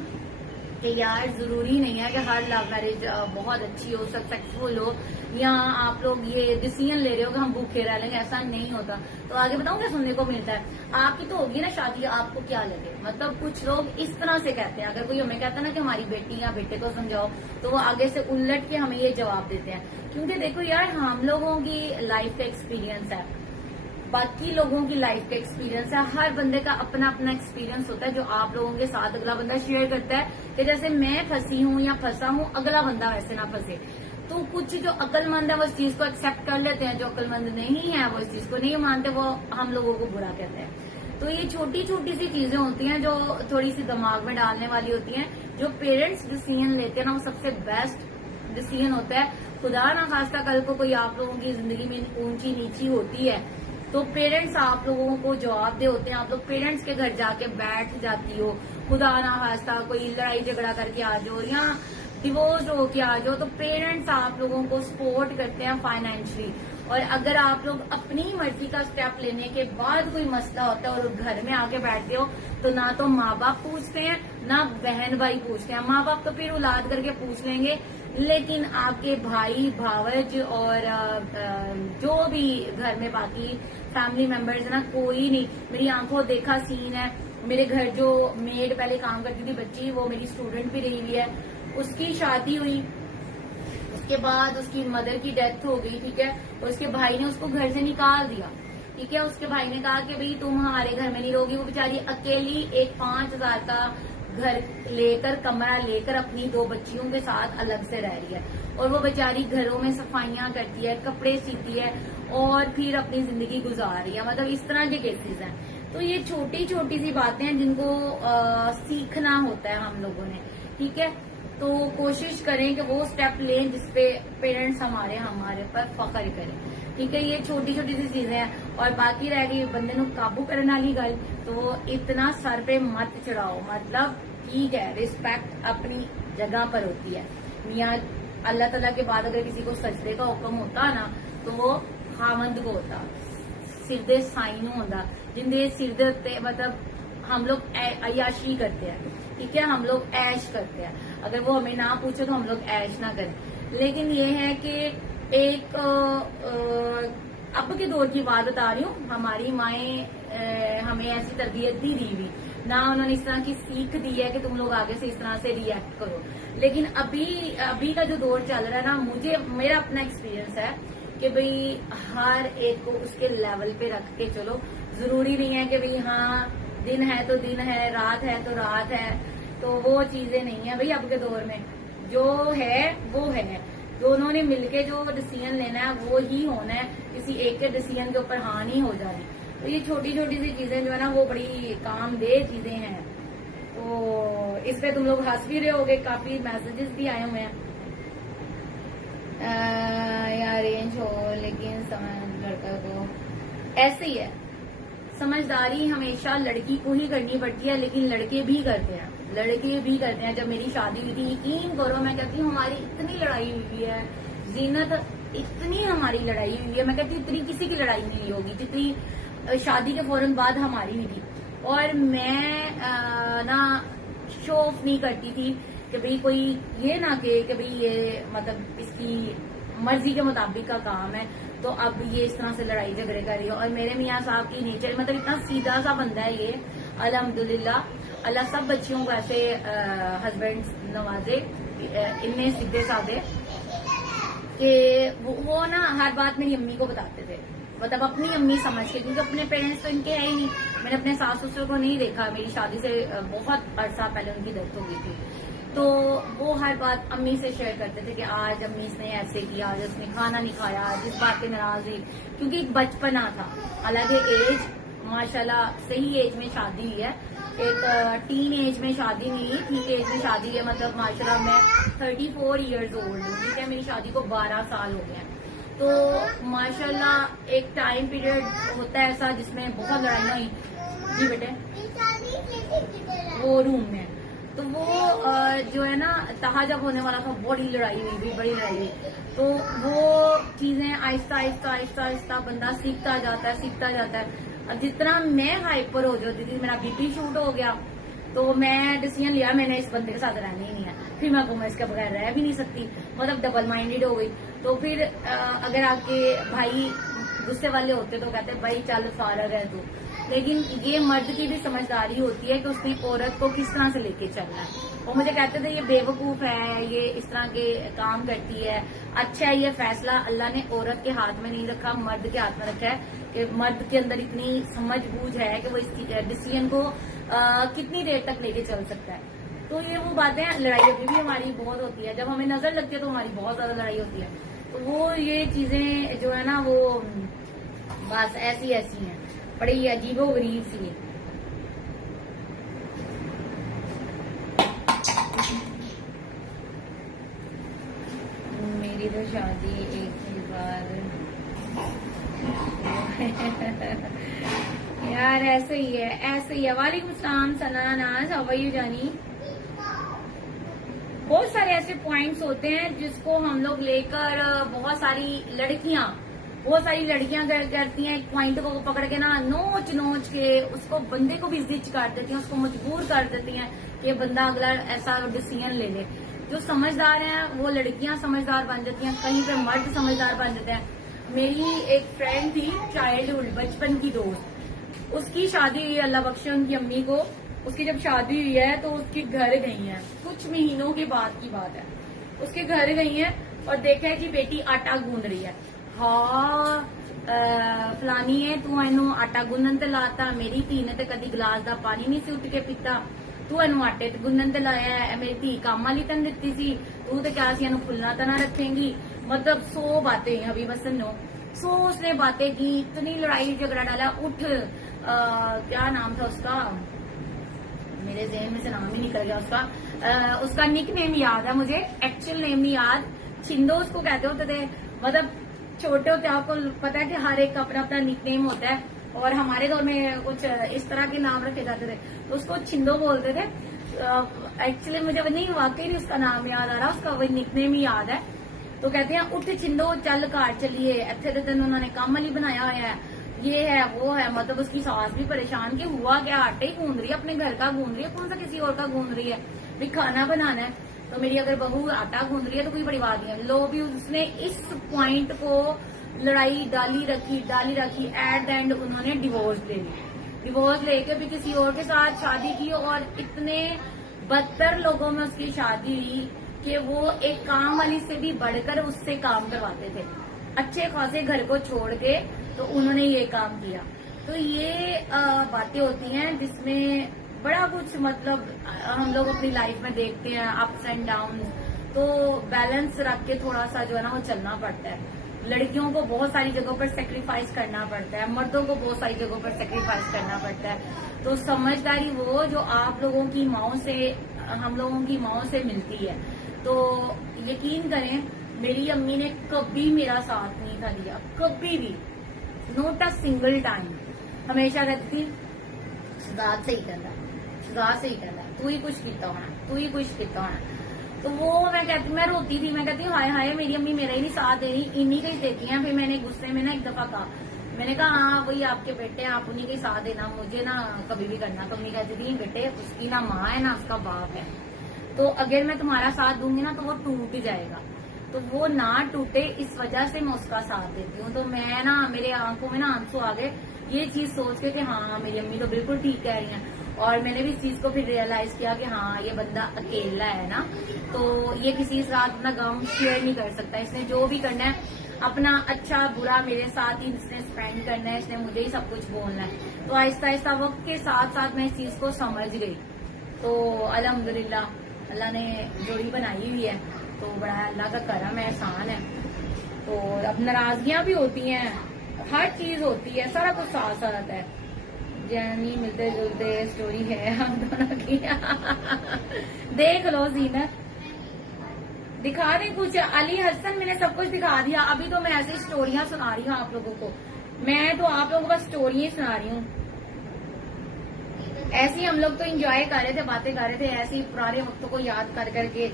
कि यार जरूरी नहीं है कि हर लव मैरिज बहुत अच्छी हो, सक्सेसफुल हो, या आप लोग ये डिसीजन ले रहे हो कि हम भूखे रह लेंगे, ऐसा नहीं होता। तो आगे बताऊं क्या सुनने को मिलता है, आपकी तो होगी ना शादी, आपको क्या लगे, मतलब कुछ लोग इस तरह से कहते हैं। अगर कोई हमें कहता है ना कि हमारी बेटी या बेटे को समझाओ, तो वो आगे से उलट के हमें ये जवाब देते हैं, क्योंकि देखो यार हम लोगों की लाइफ का एक्सपीरियंस है, बाकी लोगों की लाइफ का एक्सपीरियंस है, हर बंदे का अपना अपना एक्सपीरियंस होता है जो आप लोगों के साथ अगला बंदा शेयर करता है कि जैसे मैं फंसी हूँ या फंसा हूँ, अगला बंदा वैसे ना फंसे। तो कुछ जो अक्लमंद है वो इस चीज को एक्सेप्ट कर लेते हैं, जो अक्लमंद नहीं है वो इस चीज को नहीं मानते, वो हम लोगों को बुरा कहते हैं। तो ये छोटी छोटी सी चीजें होती हैं जो थोड़ी सी दिमाग में डालने वाली होती हैं। जो पेरेंट्स डिसीजन लेते हैं ना, वो सबसे बेस्ट डिसीजन होता है। खुदा ना खास्ता कल को कोई आप लोगों की जिंदगी में ऊंची नीची होती है, तो पेरेंट्स आप लोगों को जवाबदेह होते हैं। आप लोग पेरेंट्स के घर जाके बैठ जाती हो, खुदा ना खास्ता कोई लड़ाई झगड़ा करके आ जाओ या डिवोर्स होके आ जाओ, तो पेरेंट्स आप लोगों को सपोर्ट करते हैं फाइनेंशियली। और अगर आप लोग अपनी मर्जी का स्टेप लेने के बाद कोई मसला होता है और घर में आके बैठते हो, तो ना तो माँ बाप पूछते हैं ना बहन भाई पूछते हैं। माँ बाप तो फिर औलाद करके पूछ लेंगे, लेकिन आपके भाई भावज और जो भी घर में बाकी फैमिली मेंबर्स है ना, कोई नहीं। मेरी आंखों देखा सीन है, मेरे घर जो मेड पहले काम करती थी बच्ची, वो मेरी स्टूडेंट भी रही हुई है, उसकी शादी हुई, उसके बाद उसकी मदर की डेथ हो गई, ठीक है, और उसके भाई ने उसको घर से निकाल दिया, ठीक है। उसके भाई ने कहा कि भाई तुम हमारे घर में नहीं रहोगी। वो बेचारी अकेली एक 5,000 का घर लेकर, कमरा लेकर अपनी 2 बच्चियों के साथ अलग से रह रही है, और वो बेचारी घरों में सफाइयां करती है, कपड़े सीती है और फिर अपनी जिंदगी गुजार रही है। मतलब इस तरह के केसेस हैं। तो ये छोटी छोटी सी बातें हैं जिनको सीखना होता है हम लोगों ने, ठीक है। तो कोशिश करें कि वो स्टेप लें जिसपे पेरेंट्स हमारे पर फख्र करें, ठीक है। ये छोटी छोटी सी चीजें हैं। और बाकी रह गई बंदे को काबू करने वाली गल, तो इतना सर पे मत चढ़ाओ। मतलब ठीक है, रिस्पेक्ट अपनी जगह पर होती है। मियाँ अल्लाह ताला के बाद अगर किसी को सजदे का हुक्म होता ना तो वो खामंद को होता, सिरदे साइन होता, जिंदे सिरदे होते मतलब हम लोग अयाशी करते हैं, ठीक है, हम लोग ऐश करते हैं। अगर वो हमें ना पूछे तो हम लोग ऐश ना करें। लेकिन ये है कि एक अब के दौर की बात बता रही हूँ, हमारी माएं हमें ऐसी तरबियत दी हुई ना, उन्होंने इस तरह की सीख दी है कि तुम लोग आगे से इस तरह से रिएक्ट करो। लेकिन अभी का जो दौर चल रहा है ना, मेरा अपना एक्सपीरियंस है कि भाई हर एक को उसके लेवल पे रख के चलो। जरूरी नहीं है कि भाई हाँ दिन है तो दिन है, रात है तो रात है, तो वो चीजें नहीं है भाई। अब के दौर में जो है वो है, दोनों ने मिलके जो डिसीजन लेना है वो ही होना है, किसी एक के डिसीजन के ऊपर हाँ नहीं हो जानी। तो ये छोटी छोटी सी चीजें जो है ना वो बड़ी कामदेह चीजें हैं। तो इस पे तुम लोग हंस भी रहे होगे, काफी मैसेजेस भी आए हुए हैं यार रेंज हो लेकिन समझ लड़का को ऐसे ही है। समझदारी हमेशा लड़की को ही करनी पड़ती है, लेकिन लड़के भी करते हैं, लड़के भी करते हैं। जब मेरी शादी हुई थी, यकीन करो मैं कहती हूँ हमारी इतनी लड़ाई हुई है जीनत, इतनी हमारी लड़ाई हुई है, मैं कहती हूँ इतनी किसी की लड़ाई नहीं होगी जितनी शादी के फौरन बाद हमारी हुई थी। और मैं ना शो ऑफ नहीं करती थी कि भाई कोई ये ना कि भाई ये मतलब इसकी मर्जी के मुताबिक का काम है तो अब ये इस तरह से लड़ाई झगड़े कर रही है। और मेरे मियाँ साहब की नेचर मतलब इतना सीधा सा बंदा है ये, अल्हम्दुलिल्लाह। अल्लाह सब बच्चियों को ऐसे हस्बैंड नवाजे, इनमें सीधे साधे कि वो ना हर बात मेरी अम्मी को बताते थे, मतलब अपनी अम्मी समझ के, क्योंकि अपने पेरेंट्स तो इनके है ही नहीं। मैंने अपने सास ससुर को नहीं देखा, मेरी शादी से बहुत अरसा पहले उनकी डेथ हो गई थी। तो वो हर बात अम्मी से शेयर करते थे कि आज अम्मी इसने ऐसे किया, आज उसने खाना नहीं खाया, आज इस बात पे नाराज हुई, क्योंकि एक बचपना था। हालांकि एज माशाल्लाह सही एज में शादी हुई है, एक टीन एज में शादी नहीं है, ठीक एज में शादी है। मतलब माशाल्लाह मैं 34 इयर्स ओल्ड हूँ, ठीक है, मेरी शादी को 12 साल हो गए हैं। तो माशाल्लाह एक टाइम पीरियड होता है ऐसा जिसमें बहुत लड़ाइयाँ हुई जी बेटे वो रूम में। तो वो जो है ना तहा जब होने वाला था, बड़ी लड़ाई हुई, बड़ी लड़ाई हुई। तो वो चीजें आहिस्ता आहिस्ता आहिस्ता आहिस्ता बंदा सीखता जाता है। और जितना मैं हाइपर हो जाती थी, मेरा बीपी शूट हो गया, तो मैं डिसीजन लिया मैंने इस बंदे के साथ रहना ही नहीं है। फिर मैं इसके बगैर रह भी नहीं सकती, मतलब डबल माइंडेड हो गई। तो फिर अगर आपके भाई गुस्से वाले होते तो कहते भाई चल फारग है तू, लेकिन ये मर्द की भी समझदारी होती है कि उसने औरत को किस तरह से लेके चलना है। वो मुझे कहते थे ये बेवकूफ है, ये इस तरह के काम करती है। अच्छा है, ये फैसला अल्लाह ने औरत के हाथ में नहीं रखा, मर्द के हाथ में रखा है कि मर्द के अंदर इतनी समझ बूझ है कि वो इस डिसीजन को कितनी देर तक लेके चल सकता है। तो ये वो बातें, लड़ाई अभी भी हमारी बहुत होती है, जब हमें नजर लगती है तो हमारी बहुत ज्यादा लड़ाई होती है। तो वो ये चीजें जो है ना वो बस ऐसी हैं, बड़ी अजीबो गरीब सी। मेरी तो शादी एक ही बार यार ऐसे ही है। वालेकुम सलाम सना नाज, हाउ आर यू जानी। बहुत सारे ऐसे पॉइंट्स होते हैं जिसको हम लोग लेकर बहुत सारी लड़कियां करती हैं, एक पॉइंट को पकड़ के ना नोच के उसको बंदे को भी जिद कर देती हैं, उसको मजबूर कर देती हैं कि बंदा अगला ऐसा डिसीजन ले ले। जो समझदार हैं वो लड़कियां समझदार बन जाती हैं, कहीं पे मर्द समझदार बन जाते हैं। मेरी एक फ्रेंड थी चाइल्डहुड, बचपन की दोस्त, उसकी शादी हुई, अल्लाह बख्शे उनकी अम्मी को। उसकी जब शादी हुई है तो उसके घर गई है, कुछ महीनों के बाद की बात है, उसके घर गई है और देखा है कि बेटी आटा गूंद रही है। हाँ फलानी है तू एनू आटा गुन्नन ते लाता, मेरी धी ने तो कदी गिलास का पानी नहीं सी उठ के पीता, तू एनू आटे ते गुन्नन ते लाया है, मेरी धी काम वाली तन दिती सी, तू तो क्या सी एनू फुलना तो ना रखेंगी। मतलब 100 बातें अभी बस नो 100 उसने बातें की, इतनी लड़ाई झगड़ा डाला। उठ क्या नाम था उसका, मेरे ज़हन में से नाम ही निकल गया उसका निक नेम याद है मुझे, एक्चुअल नेम नहीं याद, छिंदो उसको कहते होते थे। मतलब छोटे होते आपको पता है कि हर एक का अपना अपना निक नेम होता है, और हमारे दौर में कुछ इस तरह के नाम रखे जाते थे, तो उसको छिंदो बोलते थे। एक्चुअली मुझे नहीं वाकई नहीं उसका नाम याद आ रहा, उसका वही निकनेम ही याद है। तो कहते हैं उठ छिंदो चल घर चलिए, इतने तो दिन उन्होंने काम वाली बनाया हुआ है, ये है वो है। मतलब उसकी सास भी परेशान कि हुआ क्या, आटे ही गूंद रही है, अपने घर का गूंद रही है, कौन सा किसी और का गूंद रही है, भी खाना बनाना है। तो मेरी अगर बहू आटा गूंद रही है तो कोई बड़ी बात नहीं है। लो भी उसने इस पॉइंट को लड़ाई डाली रखी, एट द एंड उन्होंने डिवोर्स ले लिया। डिवोर्स लेके भी किसी और के साथ शादी की, और इतने बदतर लोगों में उसकी शादी हुई कि वो एक काम वाली से भी बढ़कर उससे काम करवाते थे। अच्छे खासे घर को छोड़ के तो उन्होंने ये काम किया। तो ये बातें होती हैं जिसमें बड़ा कुछ मतलब हम लोग अपनी लाइफ में देखते हैं, अप्स एंड डाउन। तो बैलेंस रख के थोड़ा सा जो है ना वो चलना पड़ता है। लड़कियों को बहुत सारी जगहों पर सेक्रीफाइस करना पड़ता है, मर्दों को बहुत सारी जगहों पर सेक्रीफाइस करना पड़ता है। तो समझदारी वो जो आप लोगों की माओ से, हम लोगों की माओ से मिलती है। तो यकीन करें मेरी अम्मी ने कभी मेरा साथ नहीं था दिया, कभी भी, नोट अ सिंगल टाइम। हमेशा कहती थी सुधार से ही करना, सुधार से ही करना, तू ही कुछ किया होना, तू ही कुछ किया होना। तो वो मैं रोती थी, मैं कहती हूँ हाय हाय मेरी अम्मी मेरा ही नहीं साथ दे रही, इन्हीं का ही देती हैं। फिर मैंने गुस्से में ना एक दफा कहा, मैंने कहा हाँ वही आपके बेटे हैं, आप उन्हीं का ही साथ देना, मुझे ना कभी भी करना। तो अम्मी कहती थी बेटे उसकी ना माँ है ना उसका बाप है, तो अगर मैं तुम्हारा साथ दूंगी ना तो वो टूट जाएगा, तो वो ना टूटे इस वजह से मैं उसका साथ देती हूँ। तो मैं ना, मेरे आंखों में ना आंसू आ गए ये चीज सोच के कि हाँ मेरी अम्मी तो बिल्कुल ठीक कह रही हैं। और मैंने भी इस चीज को फिर रियलाइज किया कि हाँ ये बंदा अकेला है ना, तो ये किसी के साथ अपना गम शेयर नहीं कर सकता। इसने जो भी करना है अपना अच्छा बुरा मेरे साथ ही इसने स्पेंड करना है, इसने मुझे ही सब कुछ बोलना है। तो आहिस्ता आहिस्ता वक्त के साथ साथ मैं इस चीज को समझ गई। तो अल्हम्दुलिल्लाह अल्लाह ने जोड़ी बनाई हुई है, तो बड़ा अल्लाह का करम है, एहसान है। तो अब नाराजगियां भी होती हैं, हर चीज होती है, सारा कुछ साथ साथ है। जर्नी मिलते जुलते स्टोरी है हम दोनों की। देख लो जीनत, दिखा रहे कुछ अली हसन, मैंने सब कुछ दिखा दिया। अभी तो मैं ऐसी स्टोरियां सुना रही हूँ आप लोगों को, मैं तो आप लोगों को बस स्टोरियां सुना रही हूँ। ऐसे ही हम लोग तो एंजॉय कर रहे थे, बातें कर रहे थे, ऐसे ही पुराने वक्तों को याद कर करके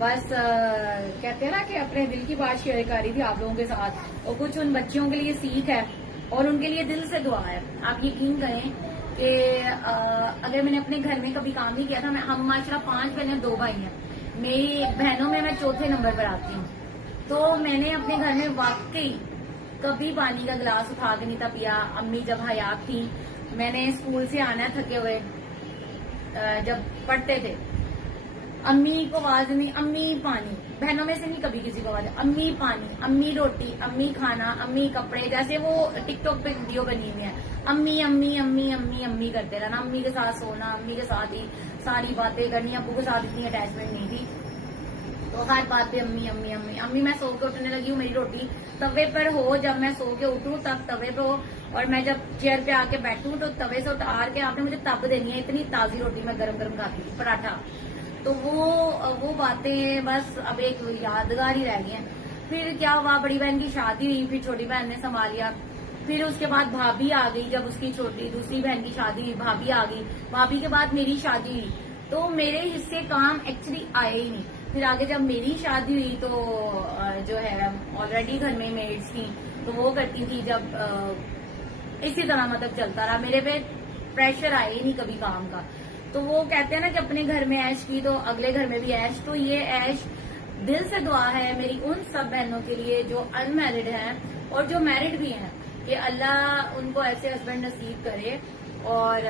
बस कहते हैं ना कि अपने दिल की बात शेयर कर रही थी आप लोगों के साथ। और कुछ उन बच्चियों के लिए सीख है और उनके लिए दिल से दुआ है। आप यकीन करें कि अगर मैंने अपने घर में कभी काम नहीं किया था, हम माशाल्लाह 5 बहनें 2 भाई हैं, मेरी बहनों में मैं चौथे नंबर पर आती हूँ। तो मैंने अपने घर में वाकई कभी पानी का गिलास उठा के नहीं था पिया। अम्मी जब हयात थी, मैंने स्कूल से आना थके हुए जब पढ़ते थे, अम्मी को आवाज नहीं, अम्मी पानी, बहनों में से नहीं कभी किसी को आवाज, अम्मी पानी, अम्मी रोटी, अम्मी खाना, अम्मी कपड़े, जैसे वो टिकटॉक पे वीडियो बनी हुई है, अम्मी अम्मी अम्मी अम्मी अम्मी करते रहना, अम्मी के साथ सोना, अम्मी के साथ ही सारी बातें करनी। अब्बू के साथ इतनी अटैचमेंट नहीं थी, तो हर बात पे अम्मी अम्मी अम्मी अम्मी। मैं सो के उठने लगी हूँ, मेरी रोटी तवे पर हो, जब मैं सो के उठूं तब तवे पे हो, और मैं जब चेयर पे आके बैठूं तो तवे से उतार के आपने मुझे तब देनी है। इतनी ताजी रोटी मैं गरम गरम खाती थी, पराठा। तो वो बातें बस अब एक यादगार ही रह गई हैं। फिर क्या हुआ, बड़ी बहन की शादी हुई, फिर छोटी बहन ने संभालिया। फिर उसके बाद भाभी आ गई, जब उसकी छोटी दूसरी बहन की शादी हुई भाभी आ गई, भाभी के बाद मेरी शादी हुई, तो मेरे हिस्से काम एक्चुअली आए ही नहीं। फिर आगे जब मेरी शादी हुई तो जो है ऑलरेडी घर में मेड्स थी, तो वो करती थी। जब इसी तरह मतलब चलता रहा, मेरे पे प्रेशर आया ही नहीं कभी काम का। तो वो कहते हैं ना कि अपने घर में ऐश की तो अगले घर में भी ऐश। तो ये ऐश दिल से दुआ है मेरी उन सब बहनों के लिए जो अनमैरिड हैं और जो मैरिड भी हैं, कि अल्लाह उनको ऐसे हस्बैंड नसीब करे और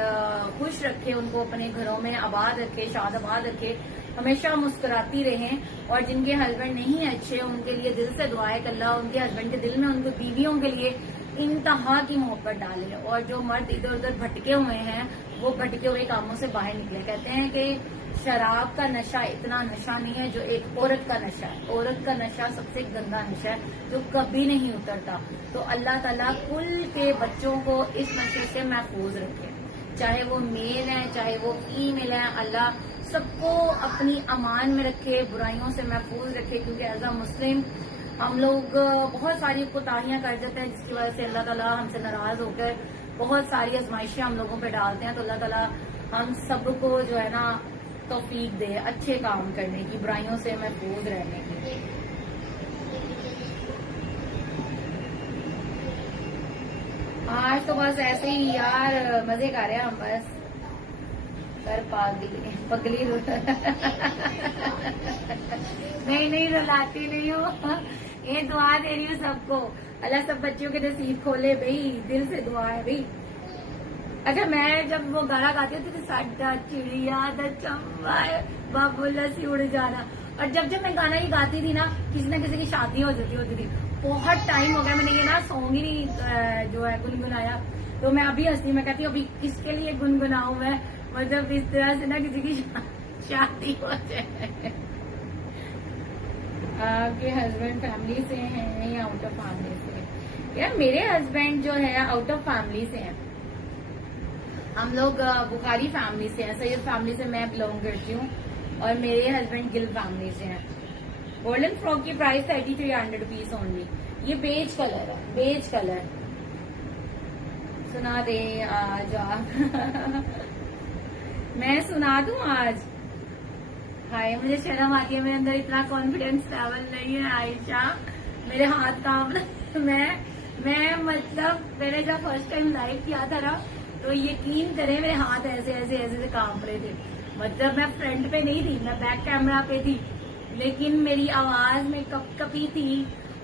खुश रखे, उनको अपने घरों में आबाद रखे, शाद आबाद रखे, हमेशा मुस्कुराती रहें। और जिनके हस्बैंड नहीं अच्छे उनके लिए दिल से दुआ है कि अल्लाह उनके हस्बैंड के दिल में उनको बीवियों के लिए इंतहा की मोहब्बत डाले। और जो मर्द इधर उधर भटके हुए हैं वो भटके हुए कामों से बाहर निकले। कहते हैं कि शराब का नशा इतना नशा नहीं है जो एक औरत का नशा है। औरत का नशा सबसे गंदा नशा है जो कभी नहीं उतरता। तो अल्लाह ताला कुल के बच्चों को इस नशे से महफूज रखे, चाहे वो मेल है चाहे वो फीमेल है। अल्लाह सबको अपनी अमान में रखे, बुराइयों से महफूज रखे, क्योंकि एज अ मुस्लिम हम लोग बहुत सारी कोताहियां कर जाते हैं जिसकी वजह से अल्लाह ताला हमसे नाराज होकर बहुत सारी आजमाइशें हम लोगों पे डालते हैं। तो अल्लाह ताला हम सबको जो है ना तौफीक दे अच्छे काम करने की, बुराइयों से महफूज रहने की। आज तो बस ऐसे ही यार मजे कर रहे हैं हम, बस कर पगली नहीं रुलाती नहीं हो, ये दुआ दे रही हूँ सबको, अल्लाह सब बच्चों के नसीब खोले भाई, दिल से दुआ है भाई। अच्छा, मैं जब वो गाना गाती होती थी, साडा चिड़िया दा चंबा बाबूला सी उड़ जाना, और जब मैं गाना ये गाती थी ना, किसी न किसी की शादी हो जाती होती थी। बहुत टाइम हो गया मैंने ये ना सॉन्ग ही नहीं जो है गुनगुनाया, तो मैं अभी हंसती, मैं कहती हूँ अभी किसके लिए गुनगुनाऊं मैं, मतलब इस तरह से ना किसी की शादी हो जाए। आपके हस्बैंड फैमिली से हैं या आउट ऑफ फैमिली से? यार मेरे हस्बैंड जो है आउट ऑफ फैमिली से हैं, हम लोग बुखारी फैमिली से हैं, सैयद फैमिली से मैं बिलोंग करती हूँ, और मेरे हस्बैंड गिल फैमिली से हैं। गोल्डन फ्रॉक की प्राइस 3300 रुपीज ओनली। ये बेज कलर है, बेज कलर। सुना दे आज आप मैं सुना दूं आज? हाय, मुझे शर्म आती है, मेरे अंदर इतना कॉन्फिडेंस लेवल नहीं है आयशा, मेरे हाथ काम मैं मतलब मैंने जब फर्स्ट टाइम लाइव किया था ना, तो यकीन करें मेरे हाथ ऐसे ऐसे ऐसे ऐसे कांप रहे थे। मतलब मैं फ्रंट पे नहीं थी, मैं बैक कैमरा पे थी, लेकिन मेरी आवाज में कपकपी थी,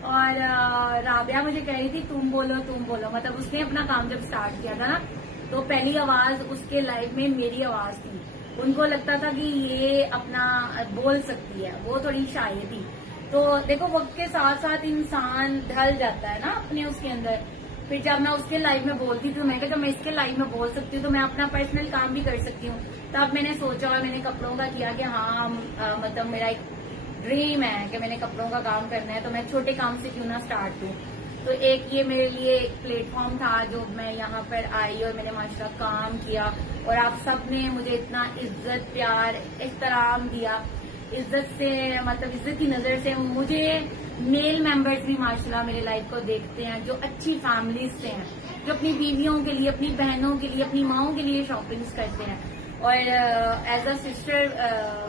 और राबिया मुझे कह रही थी तुम बोलो। मतलब उसने अपना काम जब स्टार्ट किया था ना, तो पहली आवाज उसके लाइव में मेरी आवाज थी। उनको लगता था कि ये अपना बोल सकती है, वो थोड़ी शाय थी। तो देखो वक्त के साथ साथ इंसान ढल जाता है ना अपने उसके अंदर। फिर जब मैं उसके लाइव में बोलती थी, मैं जब मैं इसके लाइव में बोल सकती हूँ तो मैं अपना पर्सनल काम भी कर सकती हूँ। तब मैंने सोचा और मैंने कपड़ों का किया कि हाँ मतलब मेरा एक ड्रीम है कि मैंने कपड़ों का काम करना है, तो मैं छोटे काम से क्यों ना स्टार्ट दूं। तो एक ये मेरे लिए एक प्लेटफॉर्म था जो मैं यहाँ पर आई और मैंने माशाल्लाह काम किया, और आप सबने मुझे इतना इज्जत प्यार एहतराम दिया। इज्जत से मतलब इज्जत की नजर से मुझे मेल मेंबर्स भी माशाल्लाह मेरे लाइफ को देखते हैं, जो अच्छी फैमिलीज से हैं, जो अपनी बीवियों के लिए, अपनी बहनों के लिए, अपनी माओं के लिए शॉपिंग्स करते हैं, और एज अ सिस्टर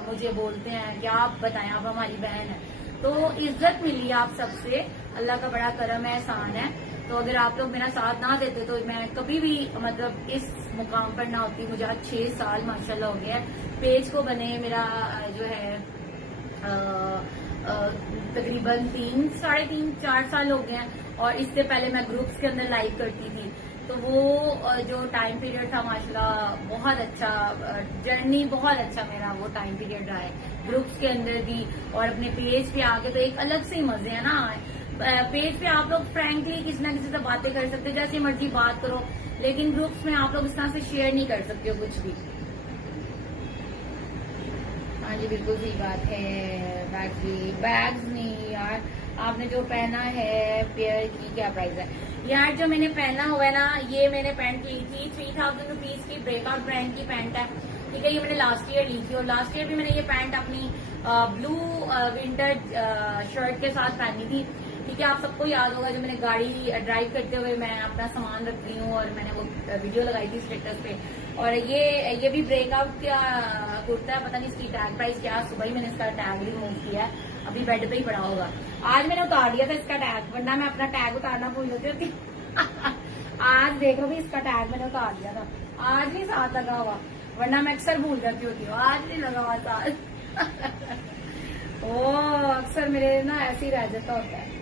मुझे बोलते हैं कि आप बताएं, आप हमारी बहन है। तो इज्जत मिली आप सबसे, अल्लाह का बड़ा करम है, एहसान है। तो अगर आप लोग मेरा साथ ना देते तो मैं कभी भी मतलब इस मुकाम पर ना होती। मुझे आज 6 साल माशाल्लाह हो गया पेज को बने, मेरा जो है तकरीबन 3, साढ़े 3, 4 साल हो गए हैं। और इससे पहले मैं ग्रुप्स के अंदर लाइव करती थी, तो वो जो टाइम पीरियड था माशाल्लाह बहुत अच्छा, जर्नी बहुत अच्छा मेरा वो टाइम पीरियड रहा है ग्रुप्स के अंदर भी। और अपने पेज पे आके तो एक अलग से ही मजे है ना। पेज पे आप लोग फ्रैंकली किसी ना किसी से बातें कर सकते हो, जैसे मर्जी बात करो, लेकिन ग्रुप्स में आप लोग इस तरह से शेयर नहीं कर सकते हो कुछ भी। हाँ जी बिल्कुल सही बात है। बैग्स नहीं यार, आपने जो पहना है पेयर की क्या प्राइस है यार? जो मैंने पहना हुआ है ना, ये मैंने पैंट ली थी 3000 रुपीज की, ब्रेकआउट ब्रांड की पैंट है, ठीक है। ये मैंने लास्ट ईयर ली थी, और लास्ट ईयर भी मैंने ये पैंट अपनी ब्लू विंटर शर्ट के साथ पहनी थी, ठीक है। आप सबको याद होगा जब मैंने गाड़ी ड्राइव करते हुए मैं अपना सामान रख रही हूँ और मैंने वो वीडियो लगाई थी स्टेटस पे। और ये भी ब्रेकआउट का कुर्ता है, पता नहीं इसकी टैग प्राइस क्या, सुबह ही मैंने इसका टैग रिमूव किया है, अभी बेड पे ही पड़ा होगा। आज मैंने उतार दिया था इसका टैग, वरना मैं अपना टैग उतारना भूल जाती होती आज देख लो भी इसका टैग मैंने उतार दिया था, आज नहीं साथ लगा हुआ, वरना मैं अक्सर भूल जाती होती हूँ, आज नहीं लगा हुआ साथ ओ अक्सर मेरे ना ऐसे ही रह जाता होता है।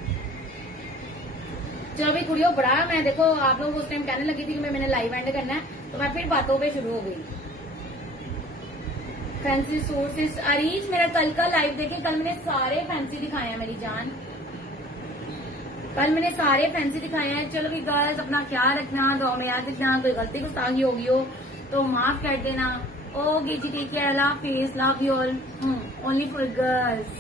चलो भाई कुड़ियों बड़ा, मैं देखो आप लोग उस टाइम कहने लगी थी कि मैंने लाइव एंड करना है, तो मैं फिर बातों पे शुरू हो गई। फैंसी सूट अरीज मेरा कल का लाइव देखे, कल मैंने सारे फैंसी दिखाए हैं मेरी जान, कल मैंने सारे फैंसी दिखाए हैं। चलो भी गर्ल्स अपना ख्याल रखना, दुआ में याद रखना, कोई गलती गुस्ताखी होगी हो तो माफ कर देना। ओके जी, टेक केयर, अल्लाह हाफिज, love you all, only for girls.